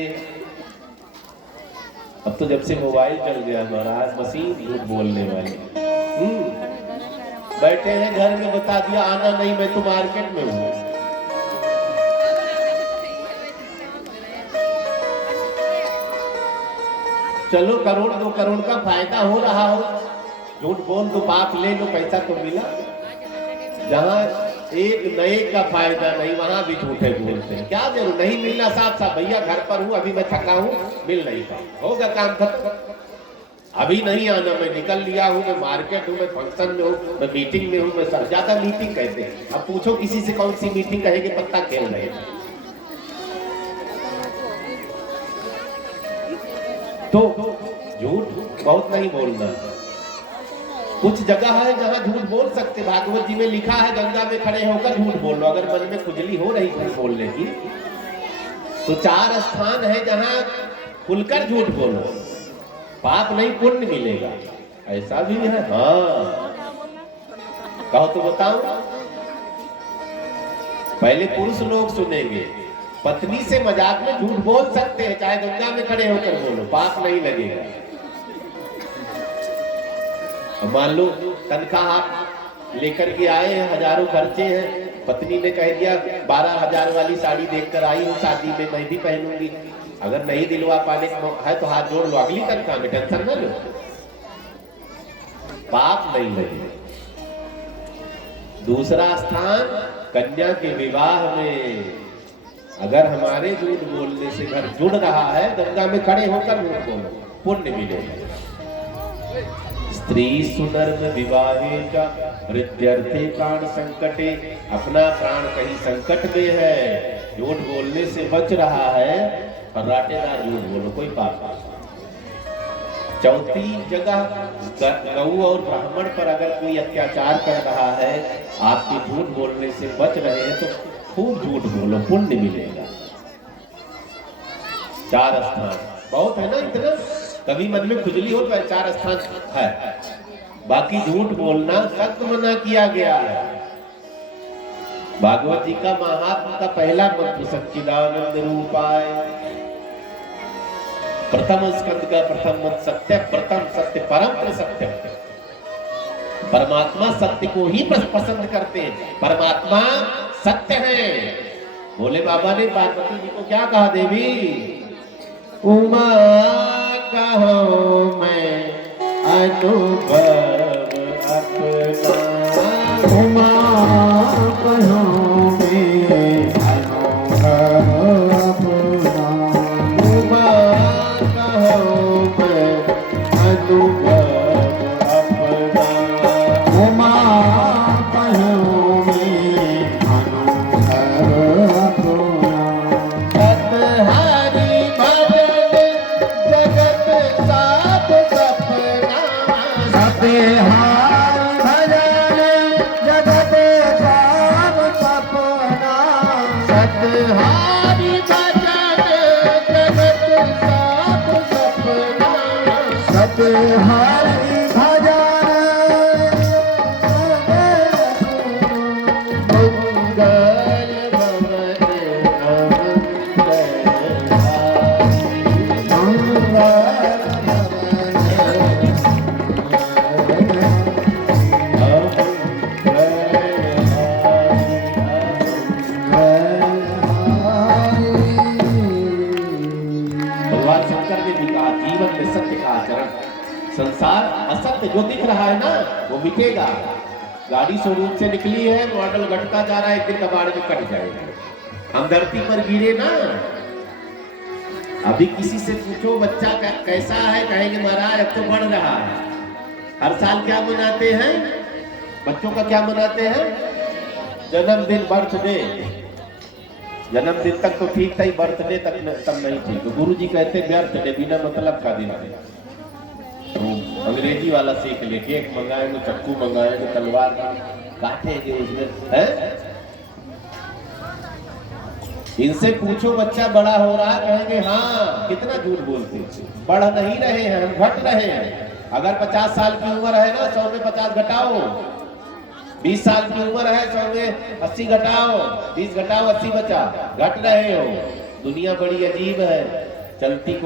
अब तो जब से मोबाइल चल गया महाराज, मशीन झूठ बोलने वाली। बैठे हैं घर में, बता दिया आना नहीं, मैं तो मार्केट में हूं। चलो 1 करोड़ 2 करोड़ का फायदा हो रहा हो, झूठ बोल दो, पाप ले लो, पैसा तो मिला। जहां एक नए का फायदा नहीं वहां भी झूठे बोलते हैं। क्या जरूर नहीं मिलना, साथ साथ भैया घर पर हूं, अभी मैं थका हूं, मिल नहीं पाऊं, होगा काम खत्म, अभी नहीं आना, मैं निकल लिया हूं, मैं मार्केट हूं, मैं फंक्शन में हूं, मैं मीटिंग में हूं। मैं सर ज्यादा मीटिंग कहते हैं। अब पूछो किसी से कौन सी मीटिंग कहेंगे, पत्ता खेल रहे हैं। तो झूठ बहुत नहीं बोलना। कुछ जगह है जहाँ झूठ बोल सकते, भागवत जी में लिखा है गंगा में खड़े होकर झूठ बोल लो, अगर मन में खुजली हो रही झूठ बोलने की। तो 4 स्थान है जहाँ खुलकर झूठ बोलो, पाप नहीं पुण्य मिलेगा, ऐसा भी है। हाँ कहो तो बताओ। पहले पुरुष लोग सुनेंगे, पत्नी से मजाक में झूठ बोल सकते हैं, चाहे गंगा में खड़े होकर बोलो, पाप नहीं लगेगा। मान लो तनख्वाह आप लेकर के आए हैं, हजारों खर्चे हैं, पत्नी ने कह दिया 12,000 वाली साड़ी देखकर आई हूँ शादी में, मैं भी पहनूंगी। अगर नहीं दिलवा पाने है तो हाथ जोड़ लो, अगली तनख्वाह में टेंशन न लो, पाप नहीं लगे। दूसरा स्थान कन्या के विवाह में, अगर हमारे झूठ बोलने से घर जुड़ रहा है, गंगा में खड़े होकर झूठ बोलो, पुण्य मिलेगा। स्त्री सुनर्म विवाहे का हृदयर्थे प्राण संकटे, अपना प्राण कहीं संकट में है, झूठ बोलने से बच रहा है, फर्राटेदार झूठ बोलो, कोई पाप नहीं। चौथी जगह गऊ और ब्राह्मण पर अगर कोई अत्याचार कर रहा है, आपके झूठ बोलने से बच रहे हैं तो खूब झूठ बोलो, पुण्य मिलेगा। 4 स्थान बहुत है ना, इतना कभी मन में खुजली हो तो 4 स्थान है। बाकी झूठ बोलना सख्त मना किया गया है। भागवत जी का महात्मा का पहला मंत्र सच्चिदानंद रूपाय, प्रथम स्कंद का प्रथम मंत्र सत्य, प्रथम सत्य परम सत्य। परमात्मा सत्य को ही पसंद करते हैं, परमात्मा सत्य है। भोले बाबा ने पार्वती जी को क्या कहा, देवी उमा कहो मैं अनुभव अपना, उमा कहो मैं अनुभव अपना, उमा कहो मैं अनुभव अपना, उमा कहो मैं अनुभव अपना। सतहरि भजन जगत साथ सपना, सतहरि भजन जगत साथ सपना, सतहरि भजन जगत साथ सपना, सतहरि भजन मंगल भवन भगवान शंकर ने भी कहा, जीवन में सत्य का आचरण। संसार असत्य जो दिख रहा है ना वो मिटेगा। गाड़ी शोरूम से निकली है, मॉडल घटता जा रहा है, एक दिन कबाड़ में कट जाएगा। हम धरती पर गिरे ना, अभी किसी से पूछो बच्चा कैसा है, कहेंगे महाराज अब तो बढ़ रहा है। हर साल क्या मनाते हैं, बच्चों का क्या मनाते हैं, जन्मदिन, बर्थडे। जन्मदिन तक तो ठीक था, बर्थडे तक तब नहीं ठीक। तो गुरु जी कहते बर्थडे बिना मतलब का दिन है। तो अंग्रेजी वाला सीख ले, केक मंगाएंगे, चक्कू मंगाएंगे, तलवार काटेंगे उसमें, है? इनसे पूछो बच्चा बड़ा हो रहा है, कहेंगे हाँ। कितना झूठ बोलते हैं, बढ़ नहीं रहे हैं, हम घट रहे हैं। अगर 50 साल की उम्र है ना, 100 में 50 घटाओ। 20 साल की उम्र है, 100 में 80 घटाओ, 20 घटाओ 80 बचा, घट रहे हो। दुनिया बड़ी अजीब है, चलती को